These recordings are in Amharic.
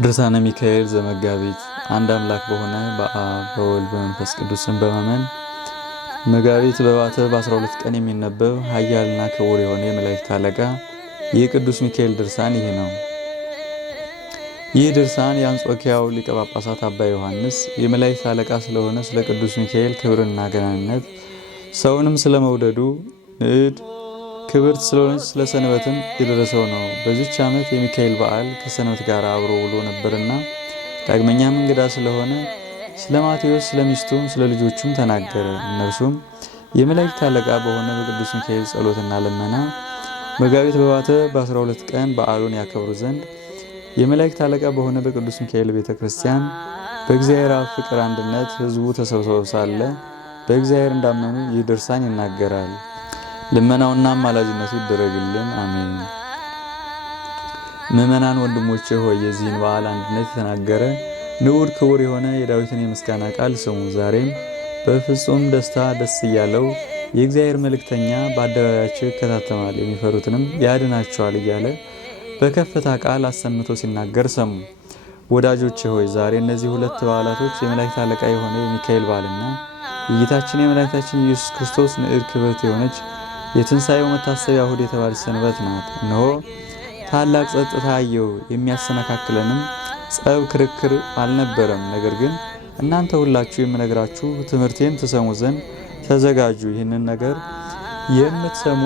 ድርሳነ ሚካኤል ዘመጋቢት። አንድ አምላክ በሆነ በአብ በወልድ በመንፈስ ቅዱስ ስም በማመን መጋቢት በባተ በ12 ቀን የሚነበብ ኃያልና ክቡር የሆነ የመላእክት አለቃ የቅዱስ ሚካኤል ድርሳን ይህ ነው። ይህ ድርሳን የአንጾኪያው ሊቀ ጳጳሳት አባ ዮሐንስ የመላእክት አለቃ ስለሆነ ስለ ቅዱስ ሚካኤል ክብርና ገናንነት፣ ሰውንም ስለመውደዱ ንዕድ ክብርት ስለሆነች ስለ ሰንበትም የደረሰው ነው። በዚች ዓመት የሚካኤል በዓል ከሰንበት ጋር አብሮ ውሎ ነበርና ዳግመኛም እንግዳ ስለሆነ ስለ ማቴዎስ ስለ ሚስቱም ስለ ልጆቹም ተናገረ። እነርሱም የመላእክት አለቃ በሆነ በቅዱስ ሚካኤል ጸሎትና ልመና መጋቢት በባተ በ12 ቀን በዓሉን ያከብሩ ዘንድ የመላእክት አለቃ በሆነ በቅዱስ ሚካኤል ቤተ ክርስቲያን በእግዚአብሔር አብ ፍቅር አንድነት ሕዝቡ ተሰብስበው ሳለ በእግዚአብሔር እንዳመኑ ይህ ድርሳን ይናገራል። ልመናውና አማላጅነቱ ይደረግልን፣ አሜን። ምእመናን ወንድሞቼ ሆይ የዚህን በዓል አንድነት የተናገረ ንዑድ ክቡር የሆነ የዳዊትን የምስጋና ቃል ስሙ። ዛሬም በፍጹም ደስታ ደስ እያለው የእግዚአብሔር መልእክተኛ በአደባባያቸው ይከታተማል፣ የሚፈሩትንም ያድናቸዋል እያለ በከፍታ ቃል አሰምቶ ሲናገር ሰሙ። ወዳጆቼ ሆይ ዛሬ እነዚህ ሁለት በዓላቶች የመላእክት አለቃ የሆነ የሚካኤል በዓልና የጌታችን የመድኃኒታችን ኢየሱስ ክርስቶስ ንዕድ ክብርት የሆነች የትንሣኤው መታሰቢያ እሁድ የተባለች ሰንበት ናት። እነሆ ታላቅ ጸጥታ አየሁ፣ የሚያሰናካክለንም ጸብ ክርክር አልነበረም። ነገር ግን እናንተ ሁላችሁ የምነግራችሁ ትምህርቴን ትሰሙ ዘንድ ተዘጋጁ። ይህንን ነገር የምትሰሙ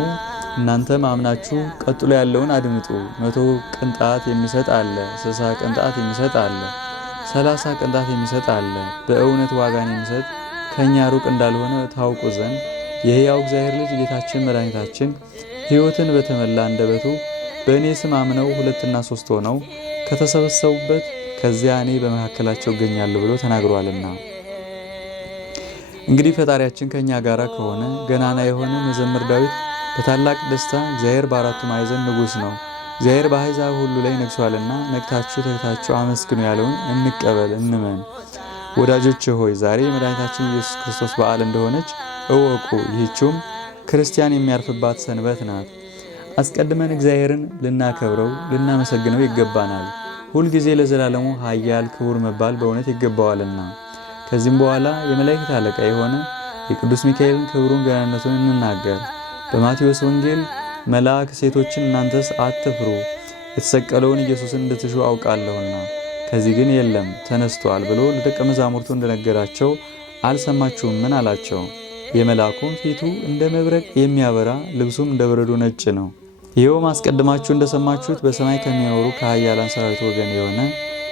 እናንተም አምናችሁ ቀጥሎ ያለውን አድምጡ። 100 ቅንጣት የሚሰጥ አለ፣ 60 ቅንጣት የሚሰጥ አለ፣ 30 ቅንጣት የሚሰጥ አለ። በእውነት ዋጋን የሚሰጥ ከእኛ ሩቅ እንዳልሆነ ታውቁ ዘንድ የሕያው እግዚአብሔር ልጅ ጌታችን መድኃኒታችን ሕይወትን በተመላ አንደበቱ በእኔ ስም አምነው 2 እና 3 ሆነው ከተሰበሰቡበት ከዚያ እኔ በመካከላቸው እገኛለሁ ብሎ ተናግሯልና። እንግዲህ ፈጣሪያችን ከእኛ ጋር ከሆነ ገናና የሆነ መዘምር ዳዊት በታላቅ ደስታ እግዚአብሔር በአራቱ ማዕዘን ንጉሥ ነው፣ እግዚአብሔር በአሕዛብ ሁሉ ላይ ነግሷልና ነቅታችሁ ተግታችሁ አመስግኑ ያለውን እንቀበል እንመን። ወዳጆች ሆይ ዛሬ የመድኃኒታችን ኢየሱስ ክርስቶስ በዓል እንደሆነች እወቁ። ይህችውም ክርስቲያን የሚያርፍባት ሰንበት ናት። አስቀድመን እግዚአብሔርን ልናከብረው ልናመሰግነው ይገባናል። ሁልጊዜ ለዘላለሙ ኃያል ክቡር መባል በእውነት ይገባዋልና። ከዚህም በኋላ የመላእክት አለቃ የሆነ የቅዱስ ሚካኤልን ክብሩን ገናነቱን እንናገር። በማቴዎስ ወንጌል መልአክ ሴቶችን እናንተስ አትፍሩ፣ የተሰቀለውን ኢየሱስን እንድትሹ አውቃለሁና ከዚህ ግን የለም ተነስቷል ብሎ ለደቀ መዛሙርቱ እንደነገራቸው አልሰማችሁም? ምን አላቸው? የመልአኩም ፊቱ እንደ መብረቅ የሚያበራ ልብሱም እንደ በረዶ ነጭ ነው። ይኸውም አስቀድማችሁ እንደሰማችሁት በሰማይ ከሚኖሩ ከኃያላን ሰራዊት ወገን የሆነ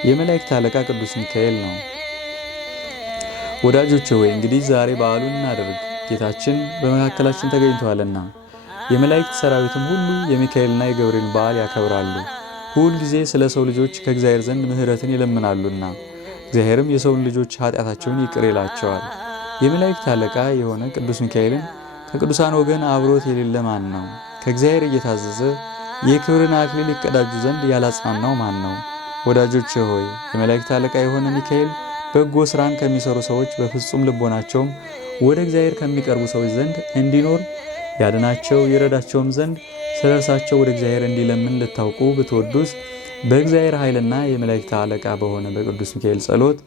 የመላእክት አለቃ ቅዱስ ሚካኤል ነው። ወዳጆቼ ሆይ እንግዲህ ዛሬ በዓሉን እናደርግ፣ ጌታችን በመካከላችን ተገኝቷልና። የመላእክት ሰራዊትም ሁሉ የሚካኤልና የገብርኤልን በዓል ያከብራሉ። ሁል ጊዜ ስለ ሰው ልጆች ከእግዚአብሔር ዘንድ ምሕረትን ይለምናሉና እግዚአብሔርም የሰውን ልጆች ኃጢአታቸውን ይቅር ይላቸዋል። የመላእክት አለቃ የሆነ ቅዱስ ሚካኤልን ከቅዱሳን ወገን አብሮት የሌለ ማን ነው? ከእግዚአብሔር እየታዘዘ የክብርን አክሊል ይቀዳጁ ዘንድ ያላጽናናው ማን ነው? ወዳጆቼ ሆይ የመላእክት አለቃ የሆነ ሚካኤል በጎ ስራን ከሚሰሩ ሰዎች በፍጹም ልቦናቸውም ወደ እግዚአብሔር ከሚቀርቡ ሰዎች ዘንድ እንዲኖር ያድናቸው ይረዳቸውም ዘንድ ስለ እርሳቸው ወደ እግዚአብሔር እንዲለምን ልታውቁ ብትወዱስ በእግዚአብሔር ኃይልና የመላእክት አለቃ በሆነ በቅዱስ ሚካኤል ጸሎት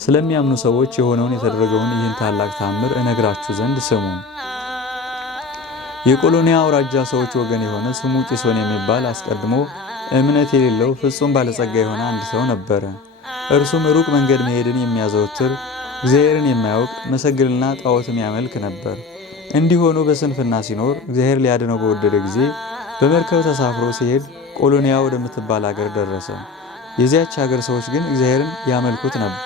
ስለሚያምኑ ሰዎች የሆነውን የተደረገውን ይህን ታላቅ ታምር እነግራችሁ ዘንድ ስሙ። የቆሎኒያ አውራጃ ሰዎች ወገን የሆነ ስሙ ቂሶን የሚባል አስቀድሞ እምነት የሌለው ፍጹም ባለጸጋ የሆነ አንድ ሰው ነበረ። እርሱም ሩቅ መንገድ መሄድን የሚያዘወትር እግዚአብሔርን የማያውቅ መሰግልና ጣዖትም ያመልክ ነበር። እንዲህ ሆኖ በስንፍና ሲኖር እግዚአብሔር ሊያድነው በወደደ ጊዜ በመርከብ ተሳፍሮ ሲሄድ ቆሎኒያ ወደምትባል ሀገር ደረሰ። የዚያች ሀገር ሰዎች ግን እግዚአብሔርን ያመልኩት ነበር።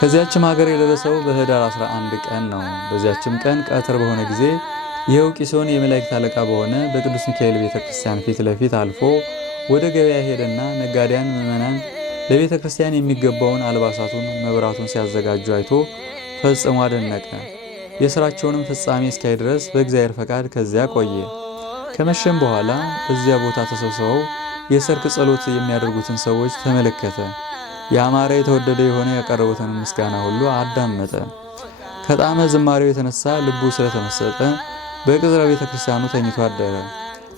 ከዚያችም ሀገር የደረሰው በኅዳር 11 ቀን ነው። በዚያችም ቀን ቀትር በሆነ ጊዜ ይኸው ቂሶን የመላእክት አለቃ በሆነ በቅዱስ ሚካኤል ቤተ ክርስቲያን ፊት ለፊት አልፎ ወደ ገበያ ሄደና ነጋዴያን ምዕመናን ለቤተ ክርስቲያን የሚገባውን አልባሳቱን መብራቱን ሲያዘጋጁ አይቶ ፈጽሞ አደነቀ። የሥራቸውንም ፍጻሜ እስኪያይ ድረስ በእግዚአብሔር ፈቃድ ከዚያ ቆየ። ከመሸም በኋላ በዚያ ቦታ ተሰብስበው የሰርክ ጸሎት የሚያደርጉትን ሰዎች ተመለከተ። ያማረ የተወደደ የሆነ ያቀረቡትን ምስጋና ሁሉ አዳመጠ። ከጣዕመ ዝማሬው የተነሳ ልቡ ስለተመሰጠ በቅጽረ ቤተ ክርስቲያኑ ተኝቶ አደረ።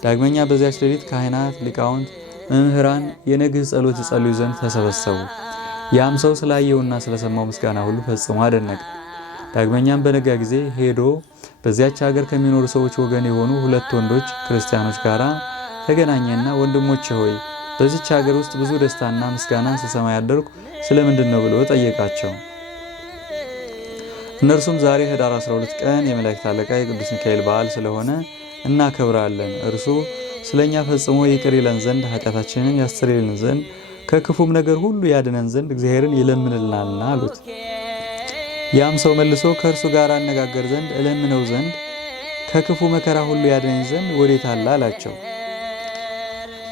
ዳግመኛ በዚያች ሌሊት ካህናት፣ ሊቃውንት፣ መምህራን የነግህ ጸሎት ይጸልዩ ዘንድ ተሰበሰቡ። ያም ሰው ስላየውና ስለሰማው ምስጋና ሁሉ ፈጽሞ አደነቀ። ዳግመኛም በነጋ ጊዜ ሄዶ በዚያች ሀገር ከሚኖሩ ሰዎች ወገን የሆኑ 2 ወንዶች ክርስቲያኖች ጋር ተገናኘና ወንድሞቼ ሆይ በዚች ሀገር ውስጥ ብዙ ደስታና ምስጋና ስሰማ ያደርኩ ስለምንድን ነው ብሎ ጠየቃቸው። እነርሱም ዛሬ ህዳር 12 ቀን የመላእክት አለቃ የቅዱስ ሚካኤል በዓል ስለሆነ እናከብራለን። እርሱ ስለኛ ፈጽሞ ይቅር ይለን ዘንድ ኃጢአታችንን ያስተሰርይልን ዘንድ ከክፉም ነገር ሁሉ ያድነን ዘንድ እግዚአብሔርን ይለምንልናልና አሉት። ያም ሰው መልሶ ከእርሱ ጋር አነጋገር ዘንድ እለምነው ዘንድ ከክፉ መከራ ሁሉ ያድነኝ ዘንድ ወዴት አለ አላቸው።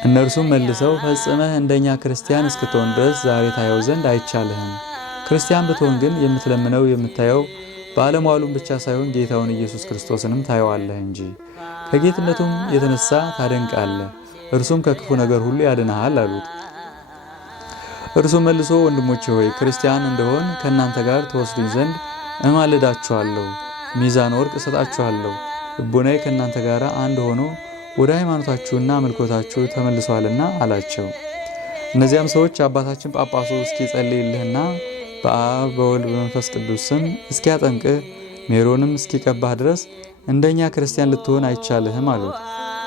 እነርሱም መልሰው ፈጽመህ እንደኛ ክርስቲያን እስክትሆን ድረስ ዛሬ ታየው ዘንድ አይቻልህም። ክርስቲያን ብትሆን ግን የምትለምነው የምታየው ባለሟሉን ብቻ ሳይሆን ጌታውን ኢየሱስ ክርስቶስንም ታየዋለህ እንጂ ከጌትነቱም የተነሳ ታደንቃለህ። እርሱም ከክፉ ነገር ሁሉ ያድነሃል አሉት። እርሱም መልሶ ወንድሞቼ ሆይ ክርስቲያን እንደሆን ከእናንተ ጋር ተወስዱኝ ዘንድ እማልዳችኋለሁ፣ ሚዛን ወርቅ እሰጣችኋለሁ። ልቦናዬ ከእናንተ ጋር አንድ ሆኖ ወደ ሃይማኖታችሁና አምልኮታችሁ ተመልሷልና አላቸው። እነዚያም ሰዎች አባታችን ጳጳሱ እስኪጸልይልህና በአብ በወልድ በመንፈስ ቅዱስ ስም እስኪያጠምቅህ ሜሮንም እስኪቀባህ ድረስ እንደኛ ክርስቲያን ልትሆን አይቻልህም አሉት።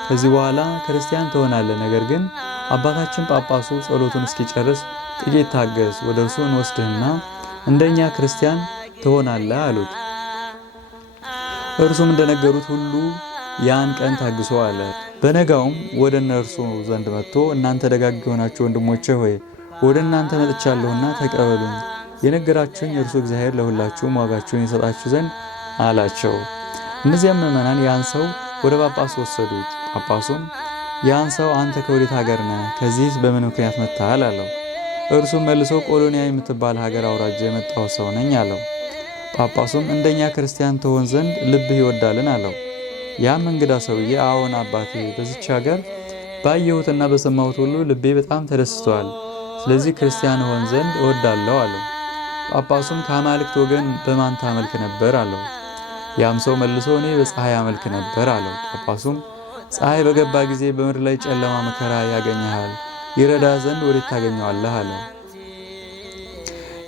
ከዚህ በኋላ ክርስቲያን ትሆናለህ፣ ነገር ግን አባታችን ጳጳሱ ጸሎቱን እስኪጨርስ ጥቂት ታገስ፣ ወደ እርሱ እንወስድህና እንደኛ ክርስቲያን ትሆናለህ አሉት። እርሱም እንደነገሩት ሁሉ ያን ቀን ታግሶ አለ። በነጋውም ወደ እነርሱ ዘንድ መጥቶ እናንተ ደጋግ የሆናችሁ ወንድሞቼ ሆይ ወደ እናንተ መጥቻለሁና ተቀበሉኝ። የነገራችሁኝ እርሱ እግዚአብሔር ለሁላችሁም ዋጋችሁን ይሰጣችሁ ዘንድ አላቸው። እነዚያም ምዕመናን ያን ሰው ወደ ጳጳሱ ወሰዱት። ጳጳሱም ያን ሰው አንተ ከወዴት ሀገር ነህ? ከዚህስ በምን ምክንያት መጥተሃል? አለው። እርሱም መልሶ ቆሎንያ የምትባል ሀገር አውራጃ የመጣው ሰው ነኝ አለው። ጳጳሱም እንደኛ ክርስቲያን ትሆን ዘንድ ልብህ ይወዳልን? አለው። ያም እንግዳ ሰውዬ አዎን አባቴ፣ በዚች ሀገር ባየሁትና በሰማሁት ሁሉ ልቤ በጣም ተደስቷል። ስለዚህ ክርስቲያን ሆን ዘንድ እወዳለሁ አለው። ጳጳሱም ከአማልክት ወገን በማን ታመልክ ነበር? አለው። ያም ሰው መልሶ እኔ በፀሐይ አመልክ ነበር አለው። ጳጳሱም ፀሐይ በገባ ጊዜ በምድር ላይ ጨለማ መከራ ያገኘሃል፣ ይረዳ ዘንድ ወዴት ታገኘዋለህ? አለው።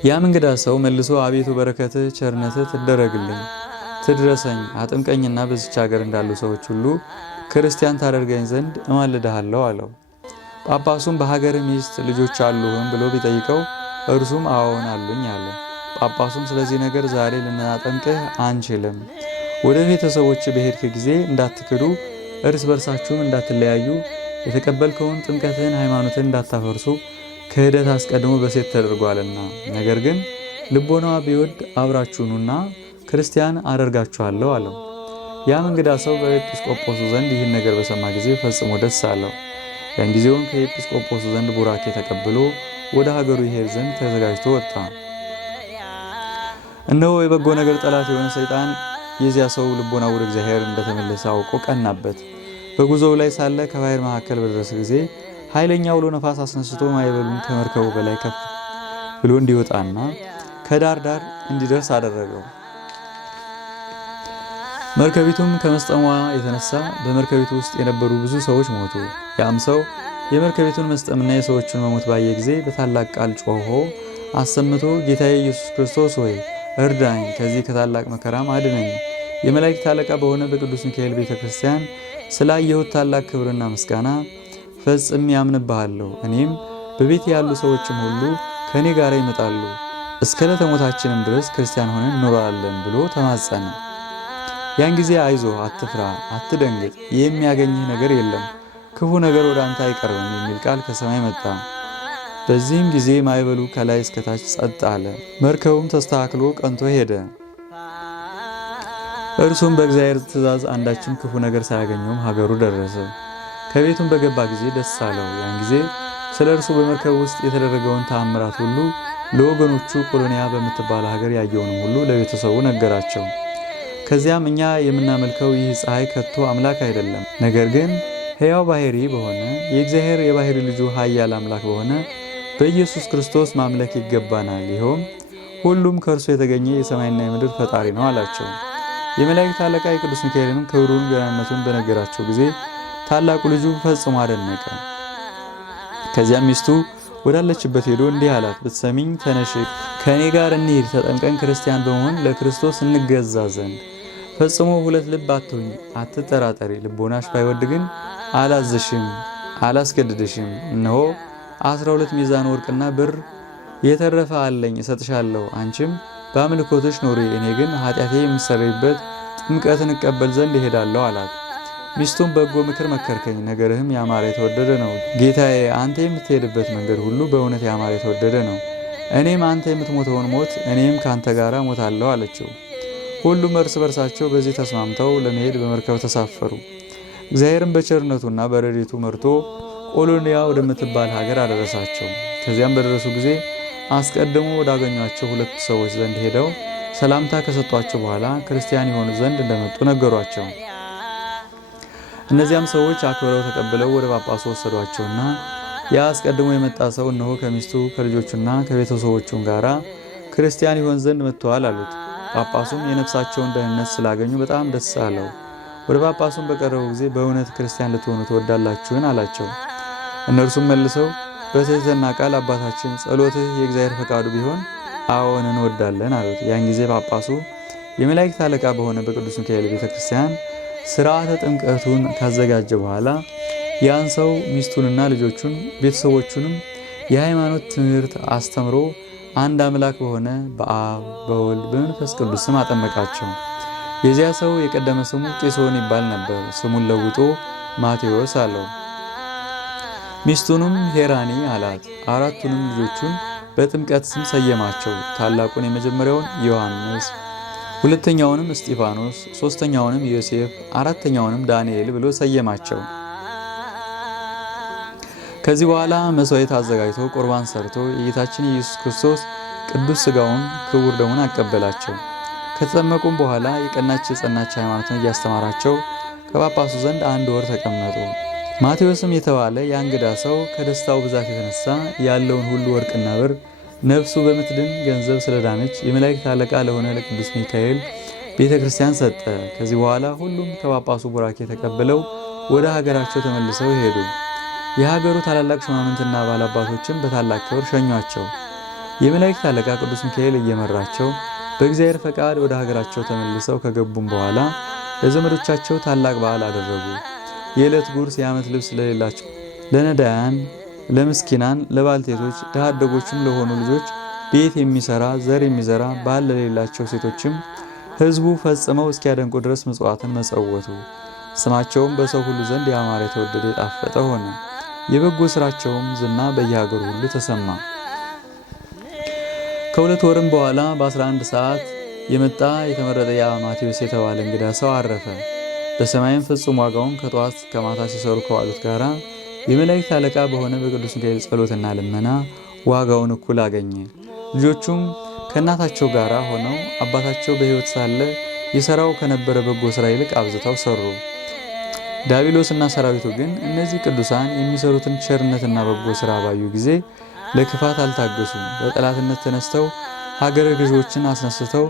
ያም እንግዳ ሰው መልሶ አቤቱ በረከትህ ቸርነትህ ትደረግልኝ ትድረሰኝ፣ አጥምቀኝና በዚች ሀገር እንዳሉ ሰዎች ሁሉ ክርስቲያን ታደርገኝ ዘንድ እማልድሃለሁ አለው። ጳጳሱም በሀገር ሚስት ልጆች አሉህም ብሎ ቢጠይቀው እርሱም አዎን አሉኝ አለ። ጳጳሱም ስለዚህ ነገር ዛሬ ልናጠምቅህ አንችልም፣ ወደ ቤተሰቦች በሄድክ ጊዜ እንዳትክዱ፣ እርስ በርሳችሁም እንዳትለያዩ፣ የተቀበልከውን ጥምቀትን ሃይማኖትን እንዳታፈርሱ ክህደት አስቀድሞ በሴት ተደርጓልና፣ ነገር ግን ልቦናዋ ቢወድ አብራችሁኑና ክርስቲያን አደርጋችኋለሁ አለው። ያም እንግዳ ሰው በኤጲስቆጶሱ ዘንድ ይህን ነገር በሰማ ጊዜ ፈጽሞ ደስ አለው። ያን ጊዜውን ከኤጲስቆጶሱ ዘንድ ቡራኬ ተቀብሎ ወደ ሀገሩ ይሄድ ዘንድ ተዘጋጅቶ ወጣ። እነሆ የበጎ ነገር ጠላት የሆነ ሰይጣን የዚያ ሰው ልቦና ወደ እግዚአብሔር እንደተመለሰ አውቆ ቀናበት። በጉዞው ላይ ሳለ ከባህር መካከል በደረሰ ጊዜ ኃይለኛ አውሎ ነፋስ አስነስቶ ማዕበሉን ከመርከቡ በላይ ከፍ ብሎ እንዲወጣና ከዳር ዳር እንዲደርስ አደረገው። መርከቢቱም ከመስጠሟ የተነሳ በመርከቢቱ ውስጥ የነበሩ ብዙ ሰዎች ሞቱ። ያም ሰው የመርከቢቱን መስጠምና የሰዎቹን መሞት ባየ ጊዜ በታላቅ ቃል ጮሆ አሰምቶ ጌታዬ ኢየሱስ ክርስቶስ ሆይ እርዳኝ፣ ከዚህ ከታላቅ መከራም አድነኝ። የመላእክት አለቃ በሆነ በቅዱስ ሚካኤል ቤተክርስቲያን ስላየሁት ታላቅ ክብርና ምስጋና ፈጽሜ አምንብሃለሁ። እኔም በቤት ያሉ ሰዎችም ሁሉ ከኔ ጋር ይመጣሉ፣ እስከ ዕለተ ሞታችንም ድረስ ክርስቲያን ሆነን እንኖራለን ብሎ ተማጸነ። ያን ጊዜ አይዞህ፣ አትፍራ፣ አትደንግጥ፣ የሚያገኝህ ነገር የለም፣ ክፉ ነገር ወደ አንተ አይቀርብም የሚል ቃል ከሰማይ መጣ። በዚህም ጊዜ ማዕበሉ ከላይ እስከታች ጸጥ አለ። መርከቡም ተስተካክሎ ቀንቶ ሄደ። እርሱም በእግዚአብሔር ትእዛዝ አንዳችም ክፉ ነገር ሳያገኘውም ሀገሩ ደረሰ። ከቤቱም በገባ ጊዜ ደስ አለው። ያን ጊዜ ስለ እርሱ በመርከብ ውስጥ የተደረገውን ተአምራት ሁሉ ለወገኖቹ ቆሎንያ በምትባል ሀገር ያየውንም ሁሉ ለቤተሰቡ ነገራቸው። ከዚያም እኛ የምናመልከው ይህ ፀሐይ ከቶ አምላክ አይደለም፣ ነገር ግን ሕያው ባሕሪ በሆነ የእግዚአብሔር የባሕሪ ልጁ ኃያል አምላክ በሆነ በኢየሱስ ክርስቶስ ማምለክ ይገባናል። ይኸውም ሁሉም ከእርሱ የተገኘ የሰማይና የምድር ፈጣሪ ነው አላቸው። የመላእክት አለቃ የቅዱስ ሚካኤልንም ክብሩን ገናነቱን በነገራቸው ጊዜ ታላቁ ልጁ ፈጽሞ አደነቀ። ከዚያም ሚስቱ ወዳለችበት ሄዶ እንዲህ አላት፣ ብትሰሚኝ ተነሽ፣ ከእኔ ጋር እንሂድ፣ ተጠምቀን ክርስቲያን በመሆን ለክርስቶስ እንገዛ ዘንድ። ፈጽሞ ሁለት ልብ አትሁኝ፣ አትጠራጠሪ። ልቦናሽ ባይወድ ግን አላዝሽም፣ አላስገድድሽም። እነሆ 12 ሚዛን ወርቅና ብር የተረፈ አለኝ፣ እሰጥሻለሁ። አንቺም በአምልኮትሽ ኑሪ፣ እኔ ግን ኃጢአቴ የምሰረይበት ጥምቀትን እቀበል ዘንድ እሄዳለሁ አላት። ሚስቱም በጎ ምክር መከርከኝ፣ ነገርህም ያማረ የተወደደ ነው። ጌታዬ አንተ የምትሄድበት መንገድ ሁሉ በእውነት ያማረ የተወደደ ነው። እኔም አንተ የምትሞተውን ሞት እኔም ካንተ ጋር ሞታለሁ አለችው። ሁሉም እርስ በርሳቸው በዚህ ተስማምተው ለመሄድ በመርከብ ተሳፈሩ። እግዚአብሔርም በቸርነቱና በረድኤቱ መርቶ ቆሎንያ ወደምትባል ሀገር አደረሳቸው። ከዚያም በደረሱ ጊዜ አስቀድሞ ወዳገኟቸው ሁለት ሰዎች ዘንድ ሄደው ሰላምታ ከሰጧቸው በኋላ ክርስቲያን የሆኑ ዘንድ እንደመጡ ነገሯቸው። እነዚያም ሰዎች አክብረው ተቀብለው ወደ ጳጳሱ ወሰዷቸውና ያ አስቀድሞ የመጣ ሰው እነሆ ከሚስቱ ከልጆቹና ከቤተሰቦቹም ጋራ ክርስቲያን ይሆን ዘንድ መጥተዋል አሉት። ጳጳሱም የነፍሳቸውን ደህንነት ስላገኙ በጣም ደስ አለው። ወደ ጳጳሱም በቀረቡ ጊዜ በእውነት ክርስቲያን ልትሆኑ ትወዳላችሁን? አላቸው። እነርሱም መልሰው በትህትና ቃል አባታችን ጸሎትህ የእግዚአብሔር ፈቃዱ ቢሆን አዎን እንወዳለን አሉት። ያን ጊዜ ጳጳሱ የመላእክት አለቃ በሆነ በቅዱስ ሚካኤል ቤተክርስቲያን ስርዓተ ጥምቀቱን ካዘጋጀ በኋላ ያን ሰው ሚስቱንና ልጆቹን ቤተሰቦቹንም የሃይማኖት ትምህርት አስተምሮ አንድ አምላክ በሆነ በአብ በወልድ በመንፈስ ቅዱስ ስም አጠመቃቸው። የዚያ ሰው የቀደመ ስሙ ቄሶን ይባል ነበር። ስሙን ለውጦ ማቴዎስ አለው። ሚስቱንም ሄራኒ አላት። አራቱንም ልጆቹን በጥምቀት ስም ሰየማቸው። ታላቁን የመጀመሪያውን ዮሐንስ፣ ሁለተኛውንም እስጢፋኖስ፣ ሶስተኛውንም ዮሴፍ፣ አራተኛውንም ዳንኤል ብሎ ሰየማቸው። ከዚህ በኋላ መስዋዕት አዘጋጅቶ ቁርባን ሰርቶ የጌታችን ኢየሱስ ክርስቶስ ቅዱስ ሥጋውን ክቡር ደሙን አቀበላቸው። ከተጠመቁም በኋላ የቀናች የጸናች ሃይማኖትን እያስተማራቸው ከጳጳሱ ዘንድ 1 ወር ተቀመጡ። ማቴዎስም የተባለ የእንግዳ ሰው ከደስታው ብዛት የተነሳ ያለውን ሁሉ ወርቅና ብር ነፍሱ በምትድን ገንዘብ ስለዳነች የመላእክት አለቃ ለሆነ ለቅዱስ ሚካኤል ቤተ ክርስቲያን ሰጠ። ከዚህ በኋላ ሁሉም ከጳጳሱ ቡራኬ ተቀብለው ወደ ሀገራቸው ተመልሰው ሄዱ። የሀገሩ ታላላቅ ሹማምንትና ባላባቶችም በታላቅ ክብር ሸኟቸው። የመላእክት አለቃ ቅዱስ ሚካኤል እየመራቸው በእግዚአብሔር ፈቃድ ወደ ሀገራቸው ተመልሰው ከገቡም በኋላ ለዘመዶቻቸው ታላቅ በዓል አደረጉ። የዕለት ጉርስ የዓመት ልብስ ለሌላቸው ለነዳያን፣ ለምስኪናን፣ ለባልቴቶች፣ ድሃ አደጎችም ለሆኑ ልጆች ቤት የሚሰራ ዘር የሚዘራ ባል ለሌላቸው ሴቶችም ሕዝቡ ፈጽመው እስኪያደንቁ ድረስ ምጽዋትን መጸወቱ። ስማቸውም በሰው ሁሉ ዘንድ ያማረ የተወደደ የጣፈጠ ሆነ። የበጎ ስራቸውም ዝና በየሀገሩ ሁሉ ተሰማ። ከ2 ወርም በኋላ በ11 ሰዓት የመጣ የተመረጠ ያ ማቴዎስ የተባለ እንግዳ ሰው አረፈ። በሰማይም ፍጹም ዋጋውን ከጠዋት እስከ ማታ ሲሰሩ ከዋሉት ጋራ የመላእክት አለቃ በሆነ በቅዱስ ሚካኤል ጸሎትና ልመና ዋጋውን እኩል አገኘ። ልጆቹም ከእናታቸው ጋራ ሆነው አባታቸው በሕይወት ሳለ የሰራው ከነበረ በጎ ስራ ይልቅ አብዝተው ሰሩ። ዲያብሎስና ሰራዊቱ ግን እነዚህ ቅዱሳን የሚሰሩትን ቸርነትና በጎ ስራ ባዩ ጊዜ ለክፋት አልታገሱም። በጠላትነት ተነስተው ሀገረ ገዢዎችን አስነስተው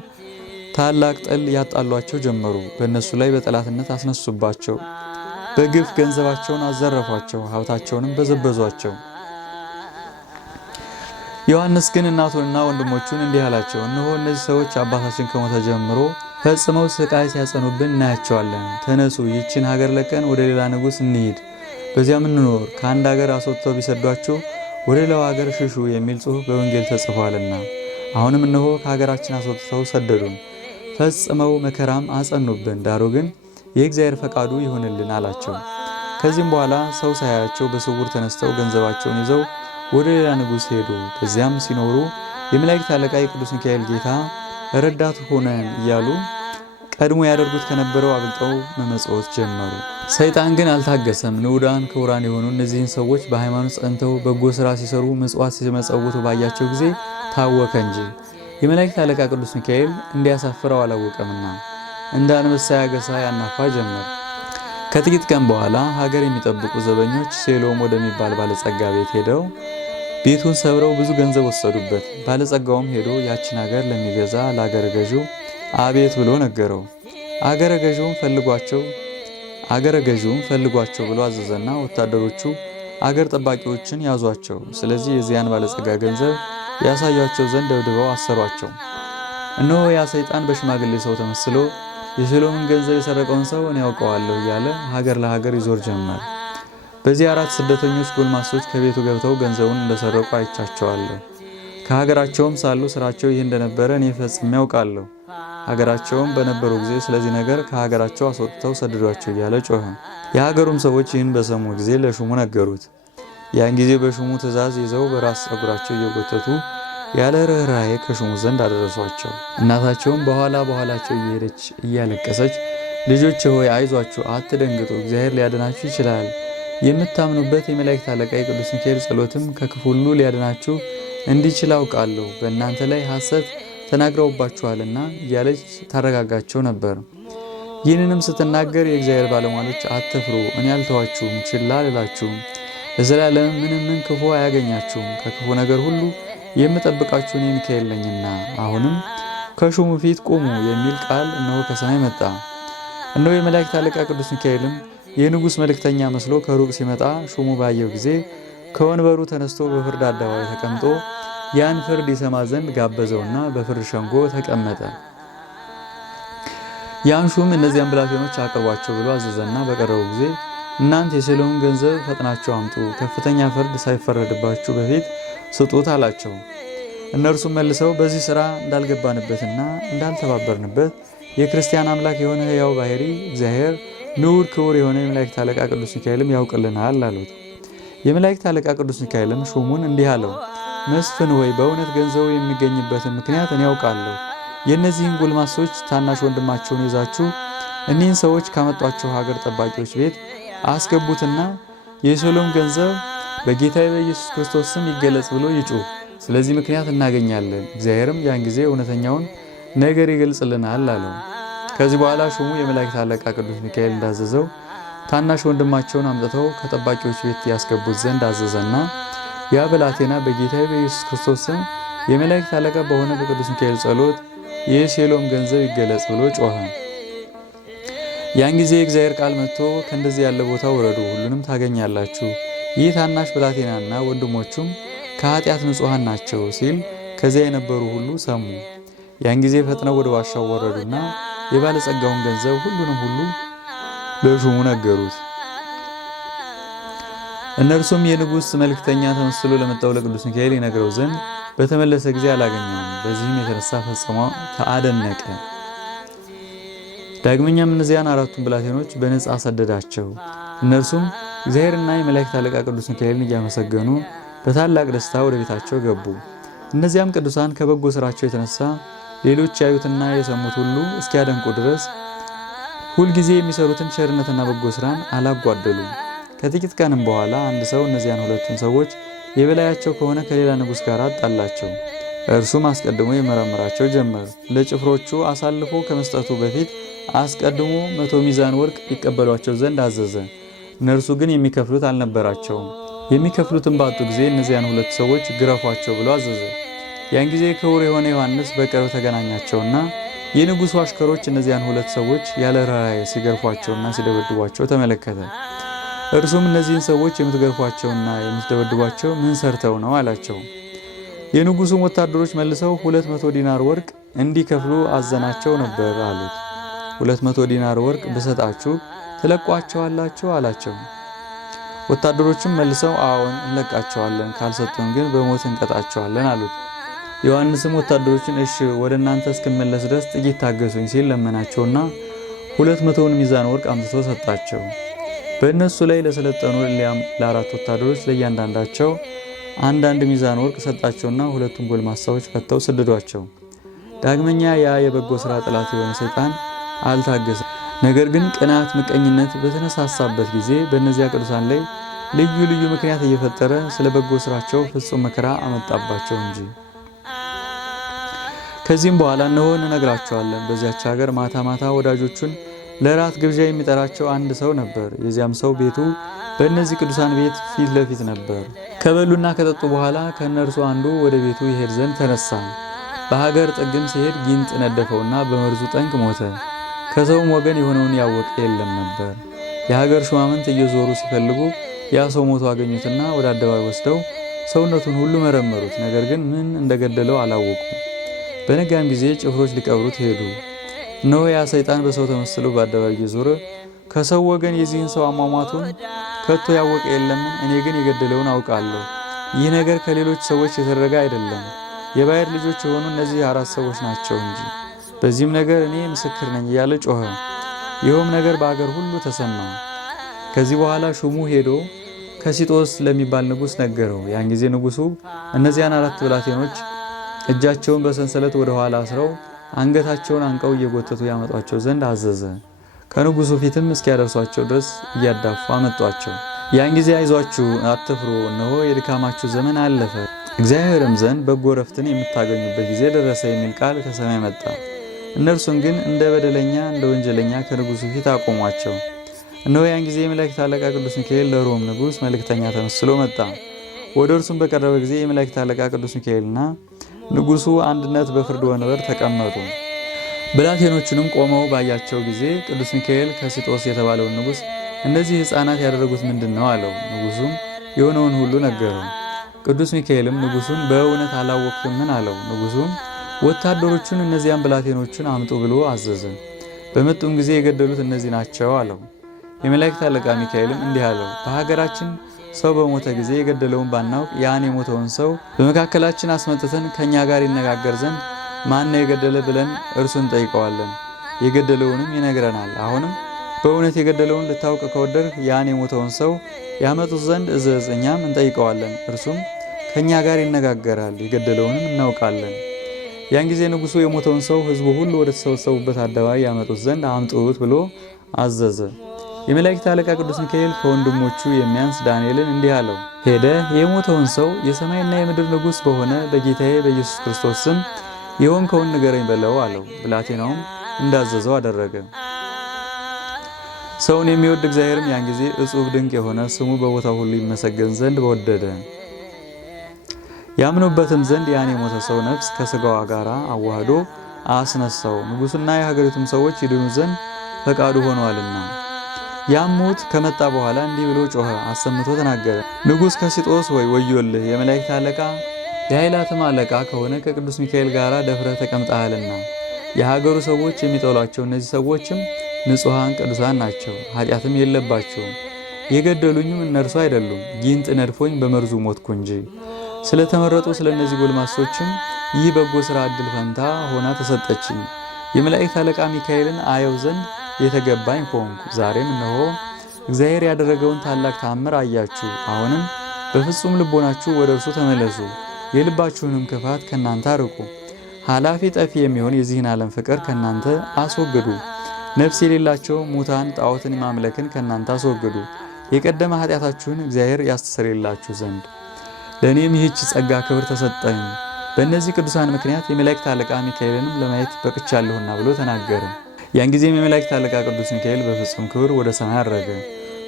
ታላቅ ጠል ያጣሏቸው ጀመሩ። በእነሱ ላይ በጠላትነት አስነሱባቸው። በግፍ ገንዘባቸውን አዘረፏቸው፣ ሀብታቸውንም በዘበዟቸው። ዮሐንስ ግን እናቱንና ወንድሞቹን እንዲህ አላቸው፣ እነሆ እነዚህ ሰዎች አባታችን ከሞተ ጀምሮ ፈጽመው ስቃይ ሲያጸኑብን እናያቸዋለን። ተነሱ፣ ይህችን ሀገር ለቀን ወደ ሌላ ንጉሥ እንሂድ፣ በዚያም እንኖር። ከአንድ ሀገር አስወጥተው ቢሰዷችሁ ወደ ሌላው ሀገር ሽሹ የሚል ጽሑፍ በወንጌል ተጽፏልና። አሁንም እነሆ ከሀገራችን አስወጥተው ሰደዱን፣ ፈጽመው መከራም አጸኑብን። ዳሩ ግን የእግዚአብሔር ፈቃዱ ይሁንልን አላቸው። ከዚህም በኋላ ሰው ሳያቸው በስውር ተነስተው ገንዘባቸውን ይዘው ወደ ሌላ ንጉሥ ሄዱ። በዚያም ሲኖሩ የመላእክት አለቃ የቅዱስ ሚካኤል ጌታ ረዳት ሆነን እያሉ ቀድሞ ያደርጉት ከነበረው አብልጠው መመጽወት ጀመሩ። ሰይጣን ግን አልታገሰም። ንዑዳን ክቡራን የሆኑ እነዚህን ሰዎች በሃይማኖት ጸንተው በጎ ስራ ሲሰሩ ምጽዋት ሲመጸውቱ ባያቸው ጊዜ ታወከ እንጂ የመላእክት አለቃ ቅዱስ ሚካኤል እንዲያሳፍረው አላወቀምና እንደ አንበሳ ያገሳ ያናፋ ጀመር። ከጥቂት ቀን በኋላ ሀገር የሚጠብቁ ዘበኞች ሴሎም ወደሚባል ባለጸጋ ቤት ሄደው ቤቱን ሰብረው ብዙ ገንዘብ ወሰዱበት። ባለጸጋውም ሄዶ ያችን ሀገር ለሚገዛ ለአገረ ገዢው አቤት ብሎ ነገረው። አገረ ገዢውም ፈልጓቸው ብሎ አዘዘና ወታደሮቹ አገር ጠባቂዎችን ያዟቸው። ስለዚህ የዚያን ባለጸጋ ገንዘብ ያሳያቸው ዘንድ ደብድበው አሰሯቸው። እነሆ ያ ሰይጣን በሽማግሌ ሰው ተመስሎ የሰሎምን ገንዘብ የሰረቀውን ሰው እኔ ያውቀዋለሁ እያለ ሀገር ለሀገር ይዞር ጀመር። በዚህ 4 ስደተኞች ጎልማሶች ከቤቱ ገብተው ገንዘቡን እንደሰረቁ አይቻቸዋለሁ። ከሀገራቸውም ሳሉ ስራቸው ይህ እንደነበረ እኔ ፈጽሜ ያውቃለሁ። ሀገራቸውም በነበሩ ጊዜ ስለዚህ ነገር ከሀገራቸው አስወጥተው ሰደዷቸው እያለ ጮኸ። የሀገሩም ሰዎች ይህን በሰሙ ጊዜ ለሹሙ ነገሩት። ያን ጊዜ በሹሙ ትእዛዝ ይዘው በራስ ጸጉራቸው እየጎተቱ ያለ ርኅራኄ ከሹሙ ዘንድ አደረሷቸው። እናታቸውም በኋላቸው እየሄደች እያለቀሰች ልጆች ሆይ አይዟችሁ፣ አትደንግጡ፣ እግዚአብሔር ሊያድናችሁ ይችላል። የምታምኑበት የመላእክት አለቃ የቅዱስ ሚካኤል ጸሎትም ከክፉ ሁሉ ሊያድናችሁ እንዲችል አውቃለሁ። በእናንተ ላይ ሐሰት ተናግረውባችኋልና እያለች ታረጋጋቸው ነበር። ይህንንም ስትናገር የእግዚአብሔር ባለሟሎች አትፍሩ፣ እኔ አልተዋችሁም፣ ችላ አልላችሁም፣ ለዘላለም ምን ክፉ አያገኛችሁም፣ ከክፉ ነገር ሁሉ የምጠብቃችሁ እኔ ሚካኤል ነኝና አሁንም ከሹሙ ፊት ቁሙ የሚል ቃል እነሆ ከሰማይ መጣ። እነሆ የመላእክት አለቃ ቅዱስ ሚካኤልም የንጉሥ መልእክተኛ መስሎ ከሩቅ ሲመጣ ሹሙ ባየው ጊዜ ከወንበሩ ተነስቶ በፍርድ አደባባይ ተቀምጦ ያን ፍርድ ይሰማ ዘንድ ጋበዘውና በፍርድ ሸንጎ ተቀመጠ። ያን ሹም እነዚያን ብላቴኖች አቅርቧቸው ብሎ አዘዘና በቀረቡ ጊዜ እናንተ የሰሎምን ገንዘብ ፈጥናችሁ አምጡ፣ ከፍተኛ ፍርድ ሳይፈረድባችሁ በፊት ስጡት አላቸው። እነርሱም መልሰው በዚህ ሥራ እንዳልገባንበትና እንዳልተባበርንበት የክርስቲያን አምላክ የሆነ ሕያው ባሕሪ እግዚአብሔር ንዑድ ክቡር የሆነ የመላእክት አለቃ ቅዱስ ሚካኤልም ያውቅልናል አሉት። የመላእክት አለቃ ቅዱስ ሚካኤልም ሹሙን እንዲህ አለው፣ መስፍን ወይ በእውነት ገንዘቡ የሚገኝበትን ምክንያት እኔ ያውቃለሁ። የእነዚህን ጎልማሶች ታናሽ ወንድማቸውን ይዛችሁ እኒህን ሰዎች ካመጧቸው ሀገር ጠባቂዎች ቤት አስገቡትና የሰሎም ገንዘብ በጌታዬ በኢየሱስ ክርስቶስ ስም ይገለጽ ብሎ ይጩህ። ስለዚህ ምክንያት እናገኛለን፣ እግዚአብሔርም ያን ጊዜ እውነተኛውን ነገር ይገልጽልናል አለው። ከዚህ በኋላ ሹሙ የመላእክት አለቃ ቅዱስ ሚካኤል እንዳዘዘው ታናሽ ወንድማቸውን አምጥተው ከጠባቂዎች ቤት ያስገቡት ዘንድ አዘዘና ያ ብላቴና በጌታዬ በኢየሱስ ክርስቶስ ስም የመላእክት አለቃ በሆነ በቅዱስ ሚካኤል ጸሎት የሰሎም ገንዘብ ይገለጽ ብሎ ጮኸ። ያን ጊዜ የእግዚአብሔር ቃል መጥቶ ከእንደዚህ ያለ ቦታ ውረዱ፣ ሁሉንም ታገኛላችሁ፣ ይህ ታናሽ ብላቴናና ወንድሞቹም ከኃጢአት ንጹሐን ናቸው ሲል ከዚያ የነበሩ ሁሉ ሰሙ። ያን ጊዜ ፈጥነው ወደ ዋሻው ወረዱና የባለጸጋውን ገንዘብ ሁሉንም ሁሉ ለሹሙ ነገሩት። እነርሱም የንጉሥ መልእክተኛ ተመስሎ ለመጣው ለቅዱስ ሚካኤል ይነግረው ዘንድ በተመለሰ ጊዜ አላገኘውም። በዚህም የተነሳ ፈጽሞ ተአደነቀ። ዳግመኛም እነዚያን 4ቱን ብላቴኖች በነጻ ሰደዳቸው። እነርሱም እግዚአብሔርና የመላእክት አለቃ ቅዱስ ሚካኤልን እያመሰገኑ በታላቅ ደስታ ወደ ቤታቸው ገቡ። እነዚያም ቅዱሳን ከበጎ ስራቸው የተነሳ ሌሎች ያዩትና የሰሙት ሁሉ እስኪያደንቁ ድረስ ሁልጊዜ የሚሰሩትን ቸርነትና በጎ ስራን አላጓደሉም። ከጥቂት ቀንም በኋላ አንድ ሰው እነዚያን 2ቱን ሰዎች የበላያቸው ከሆነ ከሌላ ንጉሥ ጋር አጣላቸው። እርሱም አስቀድሞ የመረመራቸው ጀመር። ለጭፍሮቹ አሳልፎ ከመስጠቱ በፊት አስቀድሞ 100 ሚዛን ወርቅ ይቀበሏቸው ዘንድ አዘዘ። እነርሱ ግን የሚከፍሉት አልነበራቸውም። የሚከፍሉትን ባጡ ጊዜ እነዚያን 2 ሰዎች ግረፏቸው ብሎ አዘዘ። ያን ጊዜ ክቡር የሆነ ዮሐንስ በቅርብ ተገናኛቸውና የንጉሡ አሽከሮች እነዚያን 2 ሰዎች ያለ ርኅራኄ ሲገርፏቸውና ሲደበድቧቸው ተመለከተ። እርሱም እነዚህን ሰዎች የምትገርፏቸውና የምትደበድቧቸው ምን ሰርተው ነው አላቸው። የንጉሡም ወታደሮች መልሰው 200 ዲናር ወርቅ እንዲከፍሉ አዘናቸው ነበር አሉት። 200 ዲናር ወርቅ ብሰጣችሁ ትለቋቸዋላችሁ አላቸው። ወታደሮችም መልሰው አዎን እንለቃቸዋለን፣ ካልሰጡን ግን በሞት እንቀጣቸዋለን አሉት። ዮሐንስም ወታደሮችን እሺ ወደ እናንተ እስክመለስ ድረስ ጥቂት ታገሱኝ ሲል ለመናቸውና 200ውን ሚዛን ወርቅ አምጥቶ ሰጣቸው። በእነሱ ላይ ለሰለጠኑ ለ4 ወታደሮች ለእያንዳንዳቸው አንዳንድ ሚዛን ወርቅ ሰጣቸውና 2ቱን ጎልማሳዎች ፈተው ሰደዷቸው። ዳግመኛ ያ የበጎ ሥራ ጠላት የሆነ ሰይጣን አልታገሰም። ነገር ግን ቅናት፣ ምቀኝነት በተነሳሳበት ጊዜ በእነዚያ ቅዱሳን ላይ ልዩ ልዩ ምክንያት እየፈጠረ ስለ በጎ ስራቸው ፍጹም መከራ አመጣባቸው እንጂ። ከዚህም በኋላ እነሆ እንነግራቸዋለን። በዚያች ሀገር ማታ ማታ ወዳጆቹን ለራት ግብዣ የሚጠራቸው አንድ ሰው ነበር። የዚያም ሰው ቤቱ በእነዚህ ቅዱሳን ቤት ፊት ለፊት ነበር። ከበሉና ከጠጡ በኋላ ከእነርሱ አንዱ ወደ ቤቱ ይሄድ ዘንድ ተነሳ። በሀገር ጥግም ሲሄድ ጊንጥ ነደፈውና በመርዙ ጠንቅ ሞተ። ከሰውም ወገን የሆነውን ያወቀ የለም ነበር። የሀገር ሹማምንት እየዞሩ ሲፈልጉ ያ ሰው ሞቶ አገኙትና ወደ አደባባይ ወስደው ሰውነቱን ሁሉ መረመሩት። ነገር ግን ምን እንደገደለው አላወቁም። በነጋም ጊዜ ጭፍሮች ሊቀብሩት ሄዱ። እነሆ ያ ሰይጣን በሰው ተመስሎ በአደባባይ እየዞረ ከሰው ወገን የዚህን ሰው አሟሟቱን ከቶ ያወቀ የለምን? እኔ ግን የገደለውን አውቃለሁ። ይህ ነገር ከሌሎች ሰዎች የተደረገ አይደለም፣ የባሕር ልጆች የሆኑ እነዚህ 4 ሰዎች ናቸው እንጂ። በዚህም ነገር እኔ ምስክር ነኝ እያለ ጮኸ። ይኸውም ነገር በአገር ሁሉ ተሰማ። ከዚህ በኋላ ሹሙ ሄዶ ከሲጦስ ለሚባል ንጉሥ ነገረው። ያን ጊዜ ንጉሡ እነዚያን 4 ብላቴኖች እጃቸውን በሰንሰለት ወደ ኋላ አስረው አንገታቸውን አንቀው እየጎተቱ ያመጧቸው ዘንድ አዘዘ። ከንጉሡ ፊትም እስኪያደርሷቸው ድረስ እያዳፉ አመጧቸው። ያን ጊዜ አይዟችሁ፣ አትፍሩ፣ እነሆ የድካማችሁ ዘመን አለፈ፣ እግዚአብሔርም ዘንድ በጎ ረፍትን የምታገኙበት ጊዜ ደረሰ የሚል ቃል ከሰማይ መጣ። እነርሱን ግን እንደ በደለኛ እንደ ወንጀለኛ ከንጉሡ ፊት አቆሟቸው። እነሆ ያን ጊዜ የመላእክት አለቃ ቅዱስ ሚካኤል ለሮም ንጉሥ መልእክተኛ ተመስሎ መጣ። ወደ እርሱም በቀረበ ጊዜ የመላእክት አለቃ ቅዱስ ሚካኤልና ንጉሡ አንድነት በፍርድ ወንበር ተቀመጡ። ብላቴኖቹንም ቆመው ባያቸው ጊዜ ቅዱስ ሚካኤል ከሲጦስ የተባለውን ንጉሥ እነዚህ ሕፃናት ያደረጉት ምንድን ነው አለው። ንጉሡም የሆነውን ሁሉ ነገረው። ቅዱስ ሚካኤልም ንጉሡን በእውነት አላወቅህምን አለው። ንጉሡም ወታደሮቹን እነዚያን ብላቴኖቹን አምጡ ብሎ አዘዘ። በመጡም ጊዜ የገደሉት እነዚህ ናቸው አለው። የመላእክት አለቃ ሚካኤልም እንዲህ አለው፣ በሀገራችን ሰው በሞተ ጊዜ የገደለውን ባናውቅ ያን የሞተውን ሰው በመካከላችን አስመጥተን ከኛ ጋር ይነጋገር ዘንድ ማን ነው የገደለ ብለን እርሱን እንጠይቀዋለን፣ የገደለውንም ይነግረናል። አሁንም በእውነት የገደለውን ልታውቅ ከወደድህ ያን የሞተውን ሰው ያመጡት ዘንድ እዘዝ፣ እኛም እንጠይቀዋለን፣ እርሱም ከኛ ጋር ይነጋገራል፣ የገደለውንም እናውቃለን። ያን ጊዜ ንጉሡ የሞተውን ሰው ሕዝቡ ሁሉ ወደ ተሰበሰቡበት አደባባይ ያመጡት ዘንድ አምጡት ብሎ አዘዘ። የመላእክት አለቃ ቅዱስ ሚካኤል ከወንድሞቹ የሚያንስ ዳንኤልን እንዲህ አለው፣ ሄደ የሞተውን ሰው የሰማይና የምድር ንጉሥ በሆነ በጌታዬ በኢየሱስ ክርስቶስ ስም የሆንከውን ንገረኝ በለው አለው። ብላቴናውም እንዳዘዘው አደረገ። ሰውን የሚወድ እግዚአብሔርም ያን ጊዜ እጹብ ድንቅ የሆነ ስሙ በቦታው ሁሉ ይመሰገን ዘንድ ወደደ። ያምኑበትም ዘንድ ያን የሞተ ሰው ነፍስ ከሥጋዋ ጋር አዋህዶ አስነሳው። ንጉሡና የሀገሪቱም ሰዎች ይድኑ ዘንድ ፈቃዱ ሆኗልና። ያም ሞት ከመጣ በኋላ እንዲህ ብሎ ጮኸ፣ አሰምቶ ተናገረ። ንጉሥ ከሲጦስ ወይ ወዮልህ! የመላእክት አለቃ የኃይላትም አለቃ ከሆነ ከቅዱስ ሚካኤል ጋር ደፍረህ ተቀምጠሃልና። የሀገሩ ሰዎች የሚጠሏቸው እነዚህ ሰዎችም ንጹሐን ቅዱሳን ናቸው፣ ኃጢአትም የለባቸውም። የገደሉኝም እነርሱ አይደሉም፣ ጊንጥ ነድፎኝ በመርዙ ሞትኩ እንጂ። ስለተመረጡ ስለ እነዚህ ጎልማሶችም ይህ በጎ ሥራ ዕድል ፈንታ ሆና ተሰጠችኝ። የመላእክት አለቃ ሚካኤልን አየው ዘንድ የተገባኝ ሆንኩ። ዛሬም እነሆ እግዚአብሔር ያደረገውን ታላቅ ተአምር አያችሁ። አሁንም በፍጹም ልቦናችሁ ወደ እርሱ ተመለሱ፣ የልባችሁንም ክፋት ከናንተ አርቁ። ኃላፊ ጠፊ የሚሆን የዚህን ዓለም ፍቅር ከናንተ አስወግዱ። ነፍስ የሌላቸው ሙታን ጣዖትን ማምለክን ከናንተ አስወግዱ። የቀደመ ኃጢአታችሁን እግዚአብሔር ያስተሰርይላችሁ ዘንድ ለእኔም ይህች ጸጋ ክብር ተሰጠኝ። በእነዚህ ቅዱሳን ምክንያት የመላእክት አለቃ ሚካኤልንም ለማየት በቅቻለሁና ብሎ ተናገረ። ያን ጊዜም የመላእክት አለቃ ቅዱስ ሚካኤል በፍጹም ክብር ወደ ሰማይ አረገ።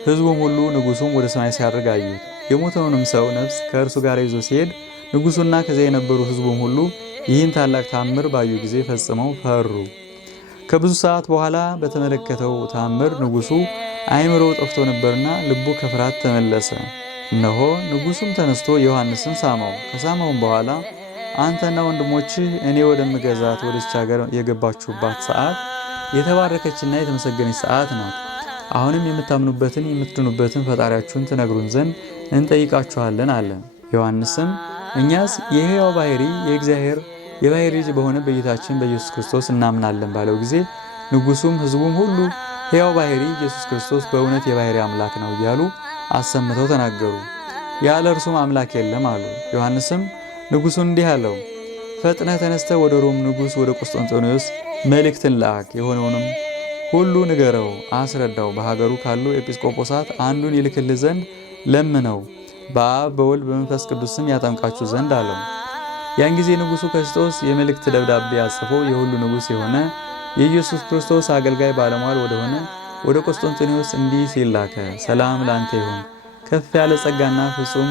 ሕዝቡም ሁሉ ንጉሡም ወደ ሰማይ ሲያርግ አዩት። የሞተውንም ሰው ነፍስ ከእርሱ ጋር ይዞ ሲሄድ ንጉሡና ከዚያ የነበሩ ሕዝቡም ሁሉ ይህን ታላቅ ታምር ባዩ ጊዜ ፈጽመው ፈሩ። ከብዙ ሰዓት በኋላ በተመለከተው ታምር ንጉሡ አእምሮው ጠፍቶ ነበርና ልቡ ከፍርሃት ተመለሰ። እነሆ ንጉሡም ተነስቶ ዮሐንስን ሳመው። ከሳመውም በኋላ አንተና ወንድሞችህ እኔ ወደምገዛት ወደች ሀገር የገባችሁባት ሰዓት የተባረከችና የተመሰገነች ሰዓት ናት። አሁንም የምታምኑበትን የምትድኑበትን ፈጣሪያችሁን ትነግሩን ዘንድ እንጠይቃችኋለን አለ። ዮሐንስም እኛስ የሕያው ባሕሪ የእግዚአብሔር የባሕሪ ልጅ በሆነ በጌታችን በኢየሱስ ክርስቶስ እናምናለን ባለው ጊዜ ንጉሡም ሕዝቡም ሁሉ ሕያው ባሕሪ ኢየሱስ ክርስቶስ በእውነት የባሕሪ አምላክ ነው እያሉ አሰምተው ተናገሩ። ያለ እርሱም አምላክ የለም አሉ። ዮሐንስም ንጉሡን እንዲህ አለው፣ ፈጥነህ ተነስተህ ወደ ሮም ንጉሥ ወደ ቆስጠንጢኖስ መልእክትን ላክ። የሆነውንም ሁሉ ንገረው፣ አስረዳው። በሀገሩ ካሉ ኤጲስቆጶሳት አንዱን ይልክልህ ዘንድ ለምነው፣ በአብ በወልድ በመንፈስ ቅዱስ ስም ያጠምቃችሁ ዘንድ አለው። ያን ጊዜ ንጉሡ ከሲጦስ የመልእክት ደብዳቤ አጽፎ የሁሉ ንጉሥ የሆነ የኢየሱስ ክርስቶስ አገልጋይ ባለሟል ወደሆነ ወደ ቆስጠንጢኖስ እንዲህ ሲል ላከ። ሰላም ላንተ ይሁን። ከፍ ያለ ጸጋና ፍጹም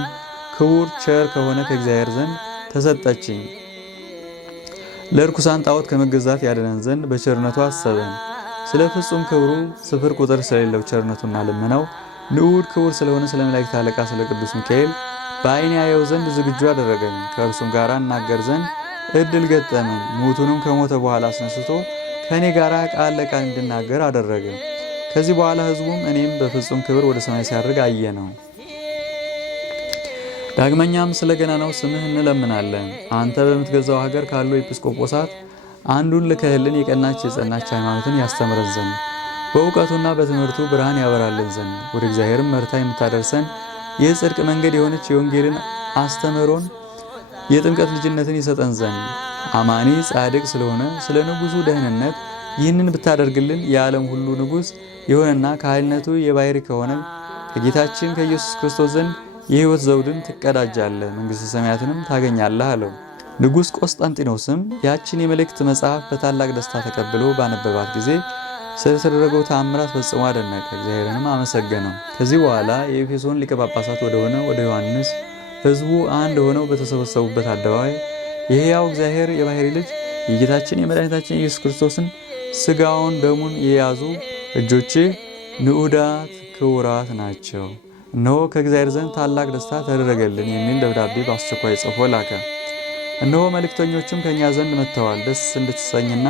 ክቡር ቸር ከሆነ ከእግዚአብሔር ዘንድ ተሰጠችኝ። ለርኩሳን ጣዖት ከመገዛት ያድነን ዘንድ በቸርነቱ አሰበን። ስለ ፍጹም ክብሩ ስፍር ቁጥር ስለሌለው ቸርነቱና ልመናው ንዑድ ክቡር ስለሆነ ስለ መላእክት አለቃ ስለ ቅዱስ ሚካኤል በዓይኔ ያየው ዘንድ ዝግጁ አደረገኝ። ከእርሱም ጋር እናገር ዘንድ እድል ገጠመኝ። ሙቱንም ከሞተ በኋላ አስነስቶ ከእኔ ጋር ቃል ለቃል እንድናገር አደረገ። ከዚህ በኋላ ሕዝቡም እኔም በፍጹም ክብር ወደ ሰማይ ሲያርግ አየ ነው። ዳግመኛም ስለ ገናናው ስምህ እንለምናለን። አንተ በምትገዛው ሀገር ካሉ ኤጲስቆጶሳት አንዱን ልከህልን የቀናች የጸናች ሃይማኖትን ያስተምረን ዘንድ በእውቀቱና በትምህርቱ ብርሃን ያበራልን ዘንድ ወደ እግዚአብሔርም መርታ የምታደርሰን የጽድቅ መንገድ የሆነች የወንጌልን አስተምሮን የጥምቀት ልጅነትን ይሰጠን ዘንድ አማኒ ጻድቅ ስለሆነ ስለ ንጉሱ ደህንነት ይህንን ብታደርግልን የዓለም ሁሉ ንጉስ የሆነና ከኃይልነቱ የባሕሪ ከሆነ ከጌታችን ከኢየሱስ ክርስቶስ ዘንድ የሕይወት ዘውድን ትቀዳጃለህ፣ መንግሥተ ሰማያትንም ታገኛለህ አለው። ንጉሥ ቆስጠንጢኖስም ያችን የመልእክት መጽሐፍ በታላቅ ደስታ ተቀብሎ ባነበባት ጊዜ ስለተደረገው ተአምራት ፈጽሞ አደነቀ፣ እግዚአብሔርንም አመሰገነው። ከዚህ በኋላ የኤፌሶን ሊቀ ጳጳሳት ወደሆነ ወደ ዮሐንስ ሕዝቡ አንድ ሆነው በተሰበሰቡበት አደባባይ የሕያው እግዚአብሔር የባሕሪ ልጅ የጌታችን የመድኃኒታችን ኢየሱስ ክርስቶስን ሥጋውን ደሙን የያዙ እጆች ንዑዳት ክቡራት ናቸው፣ እነሆ ከእግዚአብሔር ዘንድ ታላቅ ደስታ ተደረገልን የሚል ደብዳቤ በአስቸኳይ ጽፎ ላከ። እነሆ መልእክተኞችም ከእኛ ዘንድ መጥተዋል። ደስ እንድትሰኝና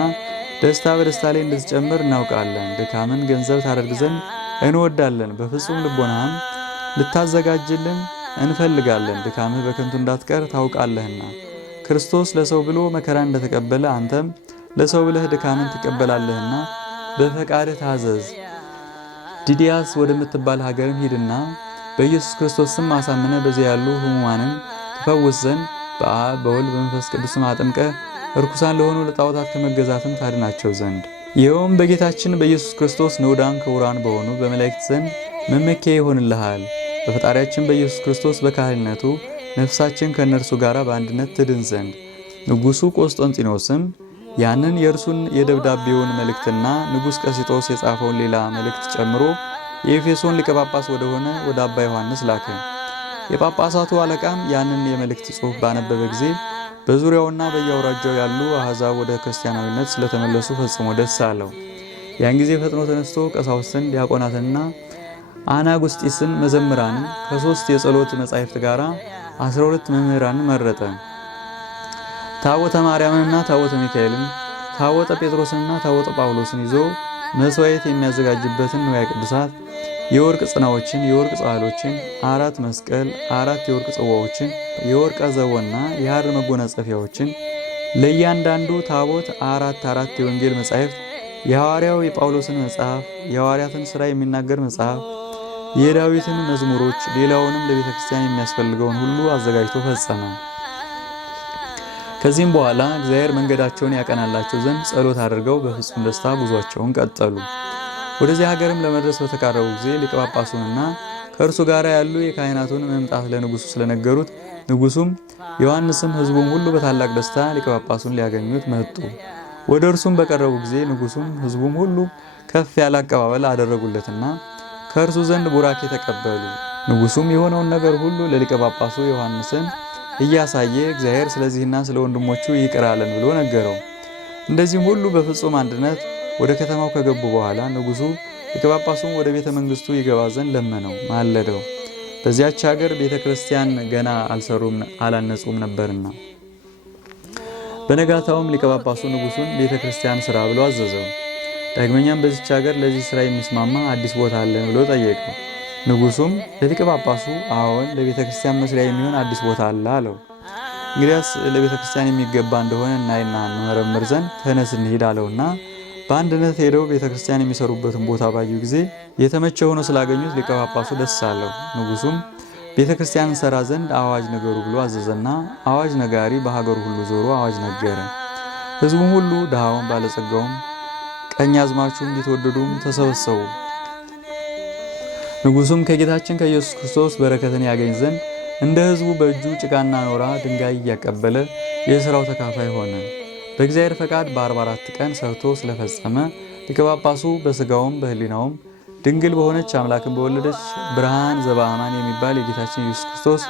ደስታ በደስታ ላይ እንድትጨምር እናውቃለን። ድካምን ገንዘብ ታደርግ ዘንድ እንወዳለን። በፍጹም ልቦናህም ልታዘጋጅልን እንፈልጋለን። ድካምህ በከንቱ እንዳትቀር ታውቃለህና ክርስቶስ ለሰው ብሎ መከራ እንደተቀበለ አንተም ለሰው ብለህ ድካምን ትቀበላለህና በፈቃድህ ታዘዝ። ዲዲያስ ወደምትባል ሀገርም ሂድና በኢየሱስ ክርስቶስ ስም አሳምነ በዚያ ያሉ ሕሙማንን ትፈውስ ዘንድ በአብ በወልድ በመንፈስ ቅዱስም አጥምቀህ እርኩሳን ለሆኑ ለጣዖታት ከመገዛትም ታድናቸው ዘንድ ይኸውም በጌታችን በኢየሱስ ክርስቶስ ንዑዳን ክቡራን በሆኑ በመላእክት ዘንድ መመኪያ ይሆንልሃል። በፈጣሪያችን በኢየሱስ ክርስቶስ በካህልነቱ ነፍሳችን ከእነርሱ ጋር በአንድነት ትድን ዘንድ ንጉሡ ቆስጠንጢኖስም ያንን የእርሱን የደብዳቤውን መልእክትና ንጉሥ ቀሲጦስ የጻፈውን ሌላ መልእክት ጨምሮ የኤፌሶን ሊቀ ጳጳስ ወደሆነ ወደ አባ ዮሐንስ ላከ። የጳጳሳቱ አለቃም ያንን የመልእክት ጽሑፍ ባነበበ ጊዜ በዙሪያውና በየአውራጃው ያሉ አሕዛብ ወደ ክርስቲያናዊነት ስለተመለሱ ፈጽሞ ደስ አለው። ያን ጊዜ ፈጥኖ ተነስቶ ቀሳውስትን፣ ዲያቆናትንና አናጉስጢስን መዘምራንን ከ3 የጸሎት መጻሕፍት ጋር 12 መምህራንን መረጠ። ታቦተ ማርያምንና ታቦተ ሚካኤልን፣ ታቦተ ጴጥሮስንና ታቦተ ጳውሎስን ይዞ መስዋዕት የሚያዘጋጅበትን ንዋየ ቅዱሳት፣ የወርቅ ጽናዎችን፣ የወርቅ ጻሕሎችን፣ 4 መስቀል፣ 4 የወርቅ ጽዋዎችን፣ የወርቅ ዘቦና የሐር መጎናጸፊያዎችን፣ ለእያንዳንዱ ታቦት 4 የወንጌል መጻሕፍት፣ የሐዋርያው የጳውሎስን መጽሐፍ፣ የሐዋርያትን ሥራ የሚናገር መጽሐፍ፣ የዳዊትን መዝሙሮች፣ ሌላውንም ለቤተ ክርስቲያን የሚያስፈልገውን ሁሉ አዘጋጅቶ ፈጸመ። ከዚህም በኋላ እግዚአብሔር መንገዳቸውን ያቀናላቸው ዘንድ ጸሎት አድርገው በፍጹም ደስታ ጉዟቸውን ቀጠሉ። ወደዚህ ሀገርም ለመድረስ በተቃረቡ ጊዜ ሊቀ ጳጳሱንና ከእርሱ ጋር ያሉ የካህናቱን መምጣት ለንጉሱ ስለነገሩት ንጉሱም ዮሐንስም ሕዝቡም ሁሉ በታላቅ ደስታ ሊቀ ጳጳሱን ሊያገኙት መጡ። ወደ እርሱም በቀረቡ ጊዜ ንጉሱም ሕዝቡም ሁሉ ከፍ ያለ አቀባበል አደረጉለትና ከእርሱ ዘንድ ቡራኬ ተቀበሉ። ንጉሱም የሆነውን ነገር ሁሉ ለሊቀ ጳጳሱ ዮሐንስን እያሳየ እግዚአብሔር ስለዚህና ስለ ወንድሞቹ ይቅር አለን ብሎ ነገረው። እንደዚህም ሁሉ በፍጹም አንድነት ወደ ከተማው ከገቡ በኋላ ንጉሱ ሊቀ ጳጳሱን ወደ ቤተ መንግስቱ ይገባ ዘንድ ለመነው፣ ማለደው። በዚያች ሀገር ቤተ ክርስቲያን ገና አላነጹም ነበርና። በነጋታውም ሊቀ ጳጳሱ ንጉሱን ቤተ ክርስቲያን ስራ ብሎ አዘዘው። ዳግመኛም በዚች ሀገር ለዚህ ስራ የሚስማማ አዲስ ቦታ አለን ብሎ ጠየቀው። ንጉሱም ለሊቀ ጳጳሱ አዎን፣ ለቤተ ክርስቲያን መስሪያ የሚሆን አዲስ ቦታ አለ አለው። እንግዲያስ ለቤተ ክርስቲያን የሚገባ እንደሆነ እናይና እንመረምር ዘንድ ተነስ እንሂድ አለውና በአንድነት ሄደው ቤተ ክርስቲያን የሚሰሩበትን ቦታ ባዩ ጊዜ የተመቸ ሆኖ ስላገኙት ሊቀ ጳጳሱ ደስ አለው። ንጉሱም ቤተ ክርስቲያን ሰራ ዘንድ አዋጅ ነገሩ ብሎ አዘዘና አዋጅ ነጋሪ በሀገሩ ሁሉ ዞሮ አዋጅ ነገረ። ሕዝቡም ሁሉ ድሃውም ባለጸጋውም ቀኛዝማቹም ቢትወደዱም ተሰበሰቡ። ንጉሱም ከጌታችን ከኢየሱስ ክርስቶስ በረከትን ያገኝ ዘንድ እንደ ሕዝቡ በእጁ ጭቃና ኖራ ድንጋይ እያቀበለ የሥራው ተካፋይ ሆነ። በእግዚአብሔር ፈቃድ በ44 ቀን ሰርቶ ስለፈጸመ ሊቀ ጳጳሱ በሥጋውም በሕሊናውም ድንግል በሆነች አምላክን በወለደች ብርሃን ዘበአማን የሚባል የጌታችን ኢየሱስ ክርስቶስ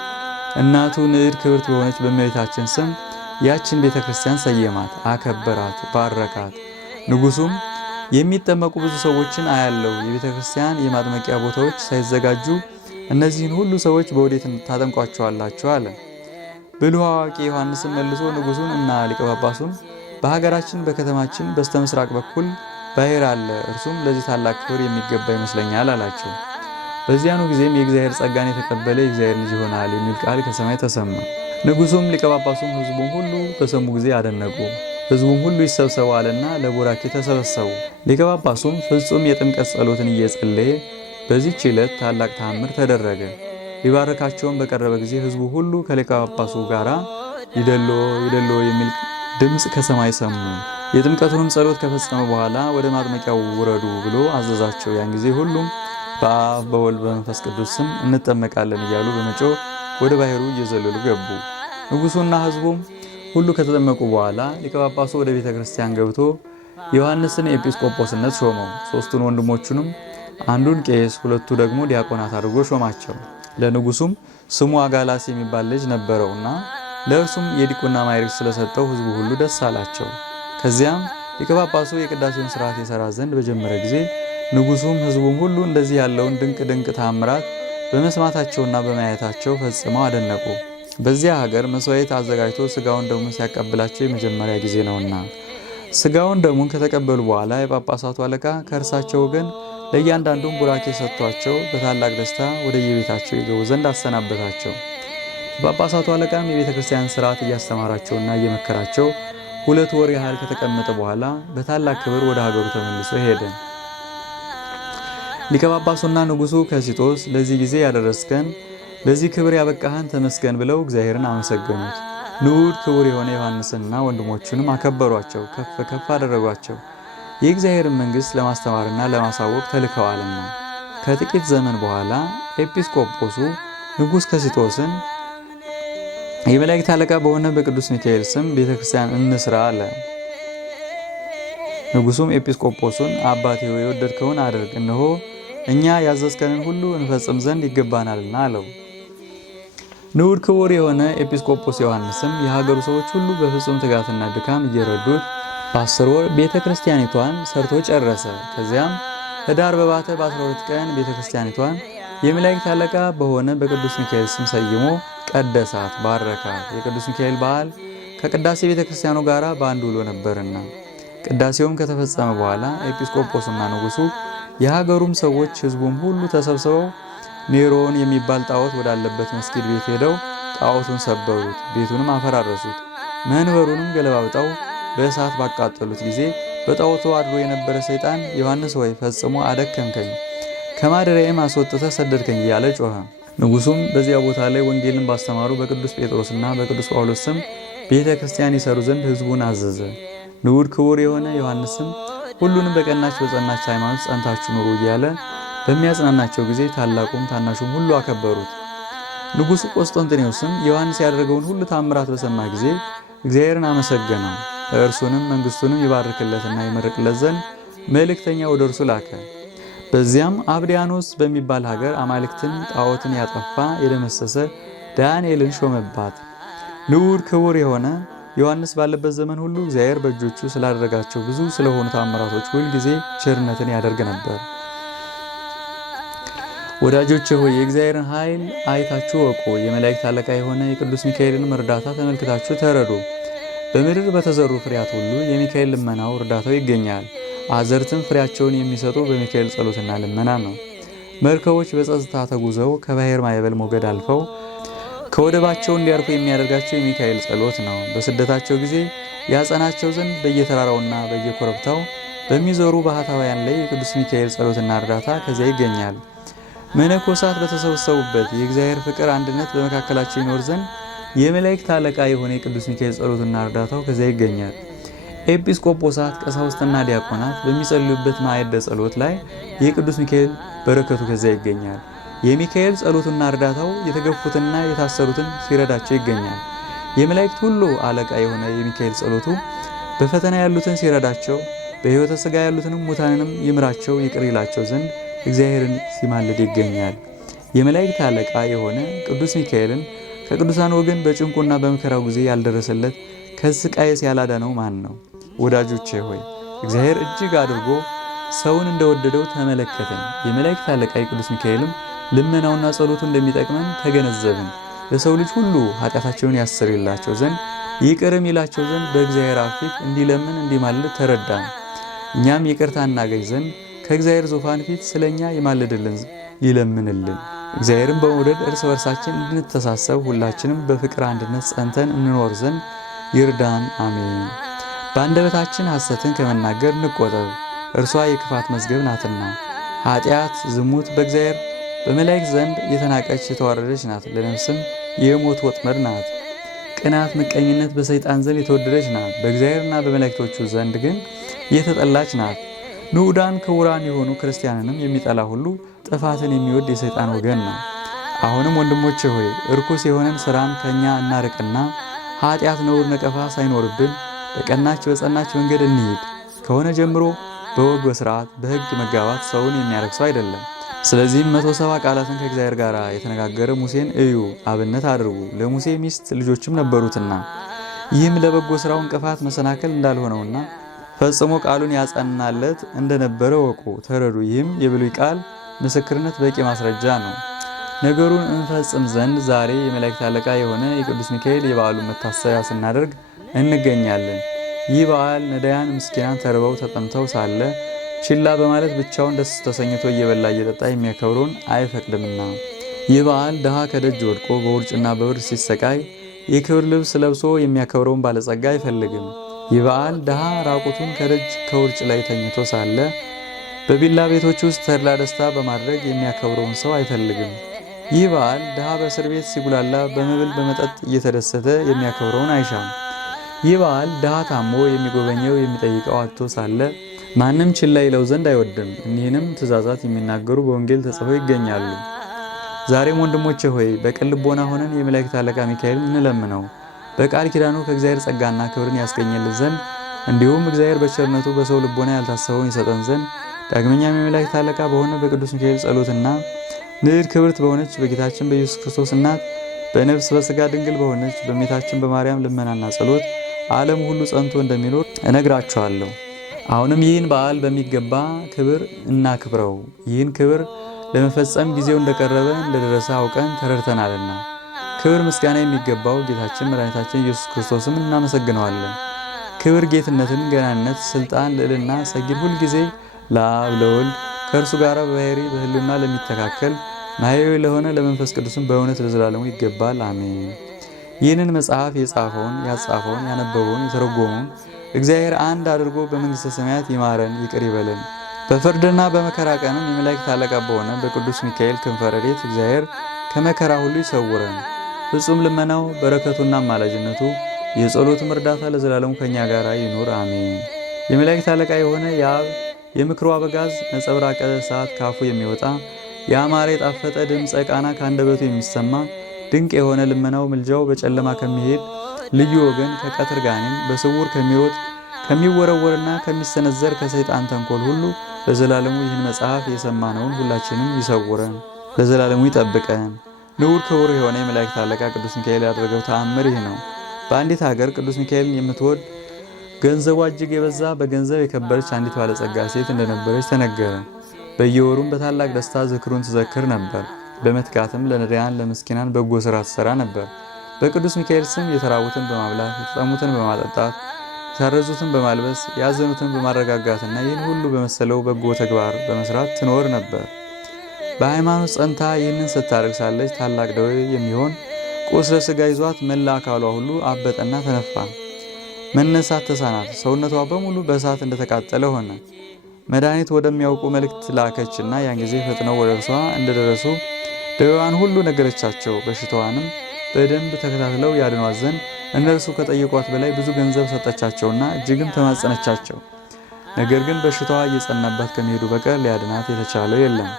እናቱ ንዕድ ክብርት በሆነች በእመቤታችን ስም ያችን ቤተ ክርስቲያን ሰየማት፣ አከበራት፣ ባረካት። ንጉሱም የሚጠመቁ ብዙ ሰዎችን አያለው። የቤተ ክርስቲያን የማጥመቂያ ቦታዎች ሳይዘጋጁ እነዚህን ሁሉ ሰዎች በወዴት ታጠምቋቸዋላችሁ? አለ። ብልሁ አዋቂ ዮሐንስም መልሶ ንጉሡን እና ሊቀ ጳጳሱን በሀገራችን በከተማችን በስተምስራቅ በኩል ባሕር አለ፣ እርሱም ለዚህ ታላቅ ክብር የሚገባ ይመስለኛል አላቸው። በዚያኑ ጊዜም የእግዚአብሔር ጸጋን የተቀበለ የእግዚአብሔር ልጅ ይሆናል የሚል ቃል ከሰማይ ተሰማ። ንጉሡም ሊቀ ጳጳሱም ሕዝቡም ሁሉ በሰሙ ጊዜ አደነቁ። ሕዝቡም ሁሉ ይሰብሰቡ አለና ለቡራኬ ተሰበሰቡ። ሊቀ ጳጳሱም ፍጹም የጥምቀት ጸሎትን እየጸለየ በዚህች ዕለት ታላቅ ተአምር ተደረገ። ሊባረካቸውም በቀረበ ጊዜ ሕዝቡ ሁሉ ከሊቀ ጳጳሱ ጋር ይደሎ ይደሎ የሚል ድምፅ ከሰማይ ሰሙ። የጥምቀቱንም ጸሎት ከፈጸመ በኋላ ወደ ማጥመቂያው ውረዱ ብሎ አዘዛቸው። ያን ጊዜ ሁሉም በአብ በወልድ በመንፈስ ቅዱስ ስም እንጠመቃለን እያሉ በመጮህ ወደ ባሕሩ እየዘለሉ ገቡ። ንጉሡና ሕዝቡም ሁሉ ከተጠመቁ በኋላ ሊቀ ጳጳሱ ወደ ቤተ ክርስቲያን ገብቶ ዮሐንስን ኤጲስቆጶስነት ሾመው። 3ቱን ወንድሞቹንም አንዱን ቄስ፣ 2ቱ ደግሞ ዲያቆናት አድርጎ ሾማቸው። ለንጉሡም ስሙ አጋላስ የሚባል ልጅ ነበረውና ለእርሱም የዲቁና ማዕረግ ስለሰጠው ሕዝቡ ሁሉ ደስ አላቸው። ከዚያም ሊቀ ጳጳሱ የቅዳሴውን ሥርዓት የሠራ ዘንድ በጀመረ ጊዜ ንጉሡም ሕዝቡም ሁሉ እንደዚህ ያለውን ድንቅ ድንቅ ተአምራት በመስማታቸውና በማየታቸው ፈጽመው አደነቁ። በዚያ ሀገር መስዋዕት አዘጋጅቶ ሥጋውን ደሙን ሲያቀብላቸው የመጀመሪያ ጊዜ ነውና። ሥጋውን ደሙን ከተቀበሉ በኋላ የጳጳሳቱ አለቃ ከእርሳቸው ወገን ለእያንዳንዱም ቡራኬ ሰጥቷቸው በታላቅ ደስታ ወደ የቤታቸው ይገቡ ዘንድ አሰናበታቸው። የጳጳሳቱ አለቃም የቤተ ክርስቲያን ሥርዓት እያስተማራቸውና እየመከራቸው 2 ወር ያህል ከተቀመጠ በኋላ በታላቅ ክብር ወደ ሀገሩ ተመልሶ ሄደ። ሊቀ ጳጳሱና ንጉሡ ከሲጦስ ለዚህ ጊዜ ያደረስከን ለዚህ ክብር ያበቃህን ተመስገን ብለው እግዚአብሔርን አመሰገኑት። ንዑድ ክቡር የሆነ ዮሐንስንና ወንድሞቹንም አከበሯቸው፣ ከፍ ከፍ አደረጓቸው። የእግዚአብሔርን መንግሥት ለማስተማርና ለማሳወቅ ተልከዋልና። ከጥቂት ዘመን በኋላ ኤጲስቆጶሱ ንጉሥ ከሲጦስን የመላእክት አለቃ በሆነ በቅዱስ ሚካኤል ስም ቤተ ክርስቲያን እንስራ አለ። ንጉሡም ኤጲስቆጶሱን አባቴ ሆይ የወደድከውን አድርግ፣ እነሆ እኛ ያዘዝከንን ሁሉ እንፈጽም ዘንድ ይገባናልና አለው። ንዑድ ክቡር የሆነ ኤጲስቆጶስ ዮሐንስም የሀገሩ ሰዎች ሁሉ በፍጹም ትጋትና ድካም እየረዱት በ10 ወር ቤተ ክርስቲያኒቷን ሰርቶ ጨረሰ። ከዚያም ኅዳር በባተ በ12 ቀን ቤተ ክርስቲያኒቷን የመላእክት አለቃ በሆነ በቅዱስ ሚካኤል ስም ሰይሞ ቀደሳት፣ ባረካት። የቅዱስ ሚካኤል በዓል ከቅዳሴ ቤተ ክርስቲያኑ ጋር በአንድ ውሎ ነበርና። ቅዳሴውም ከተፈጸመ በኋላ ኤጲስቆጶሱና ንጉሡ የሀገሩም ሰዎች ሕዝቡም ሁሉ ተሰብስበው ኔሮን የሚባል ጣዖት ወዳለበት መስጊድ ቤት ሄደው ጣዖቱን ሰበሩት፣ ቤቱንም አፈራረሱት። መንበሩንም ገለባብጠው በእሳት ባቃጠሉት ጊዜ በጣዖቱ አድሮ የነበረ ሰይጣን ዮሐንስ ሆይ ፈጽሞ አደከምከኝ፣ ከማደሪያዬም አስወጥተህ ሰደድከኝ እያለ ጮኸ። ንጉሡም በዚያ ቦታ ላይ ወንጌልን ባስተማሩ በቅዱስ ጴጥሮስና በቅዱስ ጳውሎስ ስም ቤተ ክርስቲያን ይሰሩ ዘንድ ሕዝቡን አዘዘ። ንዑድ ክቡር የሆነ ዮሐንስም ሁሉንም በቀናች በጸናች ሃይማኖት ጸንታችሁ ኑሩ እያለ በሚያጽናናቸው ጊዜ ታላቁም ታናሹም ሁሉ አከበሩት። ንጉሡ ቆስጠንጢኖስም ዮሐንስ ያደረገውን ሁሉ ታምራት በሰማ ጊዜ እግዚአብሔርን አመሰገነው። እርሱንም መንግሥቱንም ይባርክለትና ይመርቅለት ዘንድ መልእክተኛ ወደ እርሱ ላከ። በዚያም አብዲያኖስ በሚባል ሀገር አማልክትን ጣዖትን ያጠፋ የደመሰሰ ዳንኤልን ሾመባት። ንዑድ ክቡር የሆነ ዮሐንስ ባለበት ዘመን ሁሉ እግዚአብሔር በእጆቹ ስላደረጋቸው ብዙ ስለሆኑ ታምራቶች ሁልጊዜ ቸርነትን ያደርግ ነበር። ወዳጆቼ ሆይ የእግዚአብሔርን ኃይል አይታችሁ ወቁ። የመላእክት አለቃ የሆነ የቅዱስ ሚካኤልን እርዳታ ተመልክታችሁ ተረዱ። በምድር በተዘሩ ፍሬያት ሁሉ የሚካኤል ልመናው እርዳታው ይገኛል። አዘርትም ፍሬያቸውን የሚሰጡ በሚካኤል ጸሎትና ልመና ነው። መርከቦች በጸጥታ ተጉዘው ከባሕር ማዕበል ሞገድ አልፈው ከወደባቸው እንዲያርፉ የሚያደርጋቸው የሚካኤል ጸሎት ነው። በስደታቸው ጊዜ ያጸናቸው ዘንድ በየተራራውና በየኮረብታው በሚዞሩ ባህታውያን ላይ የቅዱስ ሚካኤል ጸሎትና እርዳታ ከዚያ ይገኛል። መነኮሳት በተሰበሰቡበት የእግዚአብሔር ፍቅር አንድነት በመካከላቸው ይኖር ዘንድ የመላእክት አለቃ የሆነ የቅዱስ ሚካኤል ጸሎትና እርዳታው ከዚያ ይገኛል። ኤጲስቆጶሳት፣ ቀሳውስትና ዲያቆናት በሚጸልዩበት ማዕደ ጸሎት ላይ የቅዱስ ሚካኤል በረከቱ ከዚያ ይገኛል። የሚካኤል ጸሎቱና እርዳታው የተገፉትና የታሰሩትን ሲረዳቸው ይገኛል። የመላእክት ሁሉ አለቃ የሆነ የሚካኤል ጸሎቱ በፈተና ያሉትን ሲረዳቸው፣ በሕይወተ ሥጋ ያሉትንም ሙታንንም ይምራቸው ይቅር ይላቸው ዘንድ እግዚአብሔርን ሲማልድ ይገኛል። የመላእክት አለቃ የሆነ ቅዱስ ሚካኤልን ከቅዱሳን ወገን በጭንቁና በመከራው ጊዜ ያልደረሰለት ከስቃይስ ያላዳነው ማን ነው? ወዳጆቼ ሆይ እግዚአብሔር እጅግ አድርጎ ሰውን እንደወደደው ተመለከተን። የመላእክት አለቃ የቅዱስ ሚካኤልም ልመናውና ጸሎቱ እንደሚጠቅመን ተገነዘብን። ለሰው ልጅ ሁሉ ኃጢአታቸውን ያስርላቸው ዘንድ ይቅርም ይላቸው ዘንድ በእግዚአብሔር አብ ፊት እንዲለምን እንዲማልድ ተረዳን። እኛም ይቅርታ እናገኝ ዘንድ ከእግዚአብሔር ዙፋን ፊት ስለኛ ይማልድልን ይለምንልን። እግዚአብሔርን በመውደድ እርስ በርሳችን እንድንተሳሰብ ሁላችንም በፍቅር አንድነት ጸንተን እንኖር ዘንድ ይርዳን፣ አሜን። በአንደበታችን ሐሰትን ከመናገር እንቆጠብ፣ እርሷ የክፋት መዝገብ ናትና። ኃጢአት፣ ዝሙት በእግዚአብሔር በመላእክት ዘንድ የተናቀች የተዋረደች ናት፣ ለነፍስም የሞት ወጥመድ ናት። ቅናት፣ ምቀኝነት በሰይጣን ዘንድ የተወደደች ናት፣ በእግዚአብሔርና በመላእክቶቹ ዘንድ ግን የተጠላች ናት። ንዑዳን ክቡራን የሆኑ ክርስቲያንንም የሚጠላ ሁሉ ጥፋትን የሚወድ የሰይጣን ወገን ነው። አሁንም ወንድሞቼ ሆይ እርኩስ የሆነን ሥራን ከኛ እናርቅና ኃጢአት፣ ነውር፣ ነቀፋ ሳይኖርብን በቀናች በጸናች መንገድ እንሂድ። ከሆነ ጀምሮ በወግ በሥርዓት በሕግ መጋባት ሰውን የሚያረክሰው አይደለም። ስለዚህም 170 ቃላትን ከእግዚአብሔር ጋር የተነጋገረ ሙሴን እዩ፣ አብነት አድርጉ። ለሙሴ ሚስት ልጆችም ነበሩትና ይህም ለበጎ ሥራው እንቅፋት መሰናከል እንዳልሆነውና ፈጽሞ ቃሉን ያጸናለት እንደነበረ ወቁ፣ ተረዱ። ይህም የብሉይ ቃል ምስክርነት በቂ ማስረጃ ነው። ነገሩን እንፈጽም ዘንድ ዛሬ የመላእክት አለቃ የሆነ የቅዱስ ሚካኤል የበዓሉን መታሰቢያ ስናደርግ እንገኛለን። ይህ በዓል ነዳያን ምስኪናን ተርበው ተጠምተው ሳለ ችላ በማለት ብቻውን ደስ ተሰኝቶ እየበላ እየጠጣ የሚያከብረውን አይፈቅድምና። ይህ በዓል ድሃ ከደጅ ወድቆ በውርጭና በብርድ ሲሰቃይ የክብር ልብስ ለብሶ የሚያከብረውን ባለጸጋ አይፈልግም። ይህ በዓል ድሃ ራቁቱን ከደጅ ከውርጭ ላይ ተኝቶ ሳለ በቪላ ቤቶች ውስጥ ተድላ ደስታ በማድረግ የሚያከብረውን ሰው አይፈልግም። ይህ በዓል ድሃ በእስር ቤት ሲጉላላ በመብል በመጠጥ እየተደሰተ የሚያከብረውን አይሻም። ይህ በዓል ድሃ ታሞ የሚጎበኘው የሚጠይቀው አጥቶ ሳለ ማንም ችላ ይለው ዘንድ አይወድም። እኒህንም ትእዛዛት የሚናገሩ በወንጌል ተጽፈው ይገኛሉ። ዛሬም ወንድሞቼ ሆይ በቅን ልቦና ሆነን የመላእክት አለቃ ሚካኤልን እንለምነው። በቃል ኪዳኑ ከእግዚአብሔር ጸጋና ክብርን ያስገኝልን ዘንድ እንዲሁም እግዚአብሔር በቸርነቱ በሰው ልቦና ያልታሰበውን ይሰጠን ዘንድ ዳግመኛም የመላእክት አለቃ በሆነ በቅዱስ ሚካኤል ጸሎትና ንዕድ ክብርት በሆነች በጌታችን በኢየሱስ ክርስቶስ እናት በነፍስ በሥጋ ድንግል በሆነች በእመቤታችን በማርያም ልመናና ጸሎት ዓለም ሁሉ ጸንቶ እንደሚኖር እነግራችኋለሁ። አሁንም ይህን በዓል በሚገባ ክብር እናክብረው። ይህን ክብር ለመፈጸም ጊዜው እንደቀረበ እንደደረሰ አውቀን ተረድተናልና ክብር ምስጋና የሚገባው ጌታችን መድኃኒታችን ኢየሱስ ክርስቶስም እናመሰግነዋለን። ክብር፣ ጌትነትን፣ ገናንነት፣ ስልጣን፣ ልዕልና፣ ሰጊድ ሁልጊዜ ለአብ ለወልድ ከእርሱ ጋር በባሕርይ በሕልውና ለሚተካከል ማኅየዊ ለሆነ ለመንፈስ ቅዱስም በእውነት ለዘላለሙ ይገባል፣ አሜን። ይህንን መጽሐፍ የጻፈውን ያጻፈውን ያነበበውን የተረጎመውን እግዚአብሔር አንድ አድርጎ በመንግሥተ ሰማያት ይማረን ይቅር ይበለን። በፍርድና በመከራ ቀንም የመላእክት አለቃ በሆነ በቅዱስ ሚካኤል ክንፈ ረድኤት እግዚአብሔር ከመከራ ሁሉ ይሰውረን። ፍጹም ልመናው በረከቱና አማላጅነቱ የጸሎቱም እርዳታ ለዘላለሙ ከኛ ጋር ይኑር አሜን። የመላእክት አለቃ የሆነ የአብ የምክሩ አበጋዝ ነጸብራቀ እሳት ካፉ የሚወጣ የአማረ የጣፈጠ ድምፀ ቃና ከአንደበቱ የሚሰማ ድንቅ የሆነ ልመናው ምልጃው በጨለማ ከሚሄድ ልዩ ወገን ከቀትር ጋኔን በስውር ከሚሮጥ ከሚወረወርና ከሚሰነዘር ከሰይጣን ተንኮል ሁሉ ለዘላለሙ ይህን መጽሐፍ የሰማነውን ሁላችንም ይሰውረን፣ ለዘላለሙ ይጠብቀን። ንዑድ ክቡር የሆነ የመላእክት አለቃ ቅዱስ ሚካኤል ያደረገው ተአምር ይህ ነው። በአንዲት ሀገር ቅዱስ ሚካኤልን የምትወድ ገንዘቧ እጅግ የበዛ በገንዘብ የከበረች አንዲት ባለጸጋ ሴት እንደነበረች ተነገረ። በየወሩም በታላቅ ደስታ ዝክሩን ትዘክር ነበር። በመትጋትም ለነዳያን ለምስኪናን በጎ ሥራ ትሠራ ነበር። በቅዱስ ሚካኤል ስም የተራቡትን በማብላት የተጠሙትን በማጠጣት የታረዙትን በማልበስ ያዘኑትን በማረጋጋትና ይህን ሁሉ በመሰለው በጎ ተግባር በመስራት ትኖር ነበር። በሃይማኖት ጸንታ ይህንን ስታደርግ ሳለች ታላቅ ደዌ የሚሆን ቁስለ ሥጋ ይዟት መላ አካሏ ሁሉ አበጠና ተነፋ። መነሳት ተሳናት። ሰውነቷ በሙሉ በእሳት እንደተቃጠለ ሆነ። መድኃኒት ወደሚያውቁ መልእክት ላከችና ያን ጊዜ ፈጥነው ወደ እርሷ እንደደረሱ ደዌዋን ሁሉ ነገረቻቸው። በሽታዋንም በደንብ ተከታትለው ያድኗት ዘንድ እነርሱ ከጠየቋት በላይ ብዙ ገንዘብ ሰጠቻቸውና እጅግም ተማጸነቻቸው። ነገር ግን በሽታዋ እየጸናባት ከመሄዱ በቀር ሊያድናት የተቻለው የለም።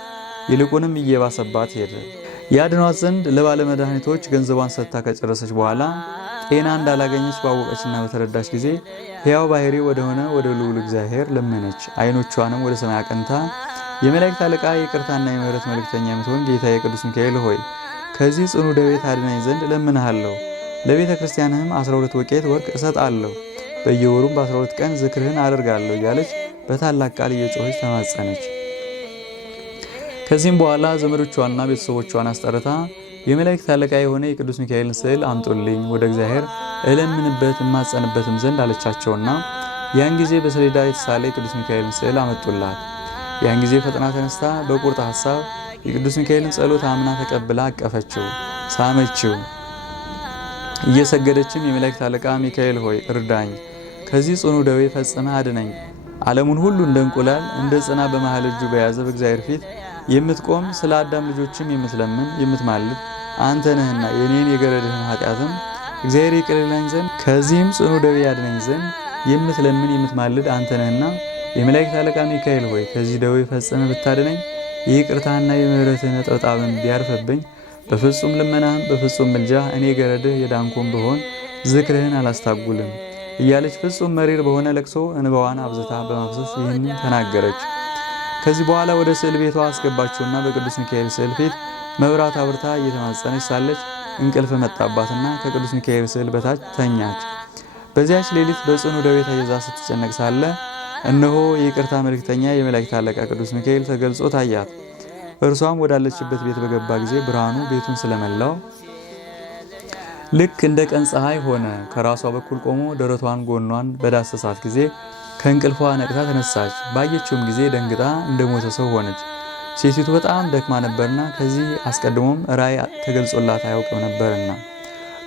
ይልቁንም እየባሰባት ሄደ። ያድኗት ዘንድ ለባለመድኃኒቶች ገንዘቧን ሰጥታ ከጨረሰች በኋላ ጤና እንዳላገኘች ባወቀችና በተረዳች ጊዜ ሕያው ባሕርይ ወደሆነ ወደ ልዑል እግዚአብሔር ለመነች። ዓይኖቿንም ወደ ሰማይ አቅንታ የመላእክት አለቃ የይቅርታና የምሕረት መልእክተኛ የምትሆን ጌታዬ ቅዱስ ሚካኤል ሆይ ከዚህ ጽኑ ደዌ ታድነኝ ዘንድ እለምንሃለሁ። ለቤተ ክርስቲያንህም 12 ወቄት ወርቅ እሰጣለሁ። በየወሩም በ12 ቀን ዝክርህን አደርጋለሁ እያለች በታላቅ ቃል እየጮኸች ተማጸነች። ከዚህም በኋላ ዘመዶቿንና ቤተሰቦቿን አስጠርታ የመላእክት አለቃ የሆነ የቅዱስ ሚካኤልን ስዕል አምጡልኝ፣ ወደ እግዚአብሔር እለምንበት እማጸንበትም ዘንድ አለቻቸውና ያን ጊዜ በሰሌዳ የተሳለ የቅዱስ ሚካኤልን ስዕል አመጡላት። ያን ጊዜ ፈጥና ተነስታ በቁርጥ ሐሳብ የቅዱስ ሚካኤልን ጸሎት አምና ተቀብላ አቀፈችው፣ ሳመችው። እየሰገደችም የመላእክት አለቃ ሚካኤል ሆይ እርዳኝ፣ ከዚህ ጽኑ ደዌ ፈጽመህ አድነኝ። ዓለሙን ሁሉ እንደ እንቁላል እንደ ጽና በመሃል እጁ በያዘ በእግዚአብሔር ፊት የምትቆም ስለ አዳም ልጆችም የምትለምን የምትማልድ አንተ ነህና የኔን የገረድህን ኃጢአትም እግዚአብሔር ይቅር ይለኝ ዘንድ ከዚህም ጽኑ ደዌ ያድነኝ ዘንድ የምትለምን የምትማልድ አንተ ነህና የመላእክት አለቃ ሚካኤል ሆይ ከዚህ ደዌ ፈጽመህ ብታድነኝ የይቅርታህና የምህረትህ ነጠብጣብም ቢያርፍብኝ በፍጹም ልመናህም በፍጹም ምልጃህ እኔ ገረድህ የዳንኩም ብሆን ዝክርህን አላስታጉልም እያለች ፍጹም መሪር በሆነ ለቅሶ እንባዋን አብዝታ በማፍሰስ ይህንን ተናገረች። ከዚህ በኋላ ወደ ስዕል ቤቷ አስገባችውና በቅዱስ ሚካኤል ስዕል ፊት መብራት አብርታ እየተማጸነች ሳለች እንቅልፍ መጣባትና ከቅዱስ ሚካኤል ስዕል በታች ተኛች። በዚያች ሌሊት በጽኑ ደዌ ተይዛ ስትጨነቅ ሳለ እነሆ የይቅርታ መልእክተኛ የመላእክት አለቃ ቅዱስ ሚካኤል ተገልጾ ታያት። እርሷም ወዳለችበት ቤት በገባ ጊዜ ብርሃኑ ቤቱን ስለመላው ልክ እንደ ቀን ፀሐይ ሆነ። ከራሷ በኩል ቆሞ ደረቷን ጎኗን በዳሰሳት ጊዜ ከእንቅልፏ ነቅታ ተነሳች። ባየችውም ጊዜ ደንግጣ እንደ ሞተ ሰው ሆነች። ሴቲቱ በጣም ደክማ ነበርና ከዚህ አስቀድሞም ራእይ ተገልጾላት አያውቅም ነበርና፣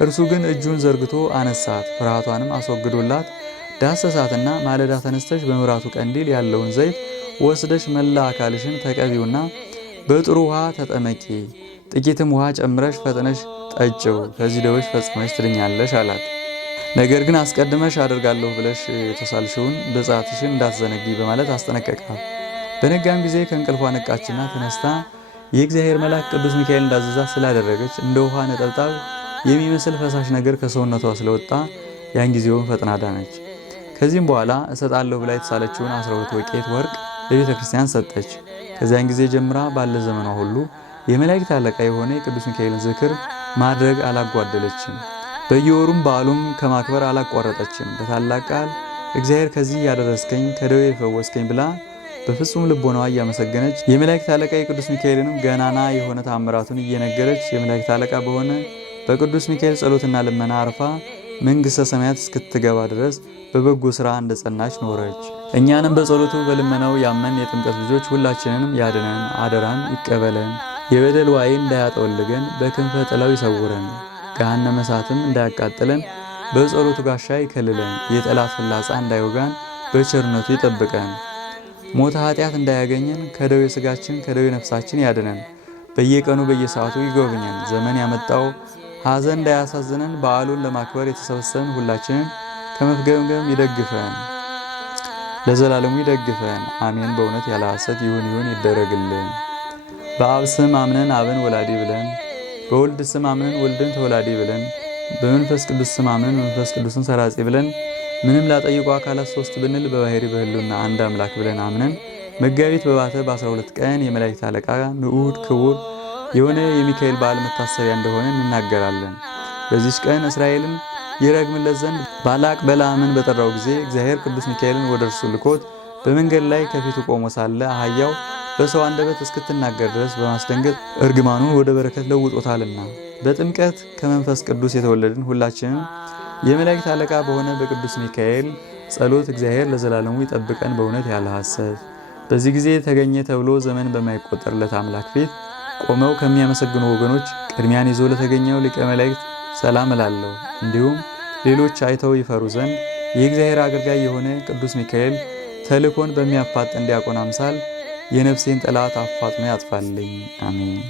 እርሱ ግን እጁን ዘርግቶ አነሳት፣ ፍርሃቷንም አስወግዶላት ዳሰሳትና ማለዳ ተነስተሽ በመብራቱ ቀንዲል ያለውን ዘይት ወስደሽ መላ አካልሽን ተቀቢውና በጥሩ ውሃ ተጠመቂ፣ ጥቂትም ውሃ ጨምረሽ ፈጥነሽ ጠጭው፣ ከዚህ ደዌሽ ፈጽመሽ ትድኛለሽ አላት። ነገር ግን አስቀድመሽ አደርጋለሁ ብለሽ የተሳልሽውን ብፅዓትሽን እንዳትዘነጊ በማለት አስጠነቀቃት። በነጋም ጊዜ ከእንቅልፏ ነቃችና ተነስታ የእግዚአብሔር መልአክ ቅዱስ ሚካኤል እንዳዘዛት ስላደረገች እንደ ውሃ ነጠብጣብ የሚመስል ፈሳሽ ነገር ከሰውነቷ ስለወጣ ያን ጊዜውን ፈጥና ዳነች። ከዚህም በኋላ እሰጣለሁ ብላ የተሳለችውን 12 ወቄት ወርቅ ለቤተ ክርስቲያን ሰጠች። ከዚያን ጊዜ ጀምራ ባለ ዘመኗ ሁሉ የመላእክት አለቃ የሆነ የቅዱስ ሚካኤልን ዝክር ማድረግ አላጓደለችም። በየወሩም በዓሉም ከማክበር አላቋረጠችም። በታላቅ ቃል እግዚአብሔር ከዚህ ያደረስከኝ ከደዌ የፈወስከኝ ብላ በፍጹም ልቦናዋ እያመሰገነች የመላእክት አለቃ የቅዱስ ሚካኤልንም ገናና የሆነ ተአምራቱን እየነገረች የመላእክት አለቃ በሆነ በቅዱስ ሚካኤል ጸሎትና ልመና አርፋ መንግሥተ ሰማያት እስክትገባ ድረስ በበጎ ሥራ እንደጸናች ኖረች። እኛንም በጸሎቱ በልመናው ያመን የጥምቀት ልጆች ሁላችንንም ያድነን፣ አደራን ይቀበለን። የበደል ዋይ እንዳያጠወልገን በክንፈ ጥላው ይሰውረን። ገሃነመ እሳትም እንዳያቃጥለን በጸሎቱ ጋሻ ይከልለን። የጠላት ፍላጻ እንዳይወጋን በቸርነቱ ይጠብቀን። ሞተ ኃጢአት እንዳያገኘን ከደዌ ሥጋችን ከደዌ ነፍሳችን ያድነን። በየቀኑ በየሰዓቱ ይጎብኘን። ዘመን ያመጣው ሐዘን እንዳያሳዝነን በዓሉን ለማክበር የተሰበሰብን ሁላችንን ከመፍገምገም ይደግፈን፣ ለዘላለሙ ይደግፈን። አሜን። በእውነት ያለ ሐሰት ይሁን ይደረግልን። በአብ ስም አምነን አብን ወላዲ ብለን፣ በወልድ ስም አምነን ወልድን ተወላዲ ብለን፣ በመንፈስ ቅዱስ ስም አምነን መንፈስ ቅዱስን ሰራጺ ብለን፣ ምንም ላጠይቁ አካላት 3 ብንል በባህሪ በህልውና አንድ አምላክ ብለን አምነን መጋቢት በባተ በ12 ቀን የመላእክት አለቃ ንዑድ ክቡር የሆነ የሚካኤል በዓል መታሰቢያ እንደሆነ እንናገራለን። በዚች ቀን እስራኤልን ይረግምለት ዘንድ ባላቅ በለዓምን በጠራው ጊዜ እግዚአብሔር ቅዱስ ሚካኤልን ወደ እርሱ ልኮት በመንገድ ላይ ከፊቱ ቆሞ ሳለ አህያው በሰው አንደበት እስክትናገር ድረስ በማስደንገጥ እርግማኑን ወደ በረከት ለውጦታልና። በጥምቀት ከመንፈስ ቅዱስ የተወለድን ሁላችንም የመላእክት አለቃ በሆነ በቅዱስ ሚካኤል ጸሎት እግዚአብሔር ለዘላለሙ ይጠብቀን በእውነት ያለ ሐሰት። በዚህ ጊዜ ተገኘ ተብሎ ዘመን በማይቆጠርለት አምላክ ፊት ቆመው ከሚያመሰግኑ ወገኖች ቅድሚያን ይዞ ለተገኘው ሊቀ መላእክት ሰላም እላለሁ። እንዲሁም ሌሎች አይተው ይፈሩ ዘንድ የእግዚአብሔር አገልጋይ የሆነ ቅዱስ ሚካኤል ተልእኮን በሚያፋጥን ዲያቆን አምሳል የነፍሴን ጠላት አፋጥኖ ያጥፋልኝ። አሜን።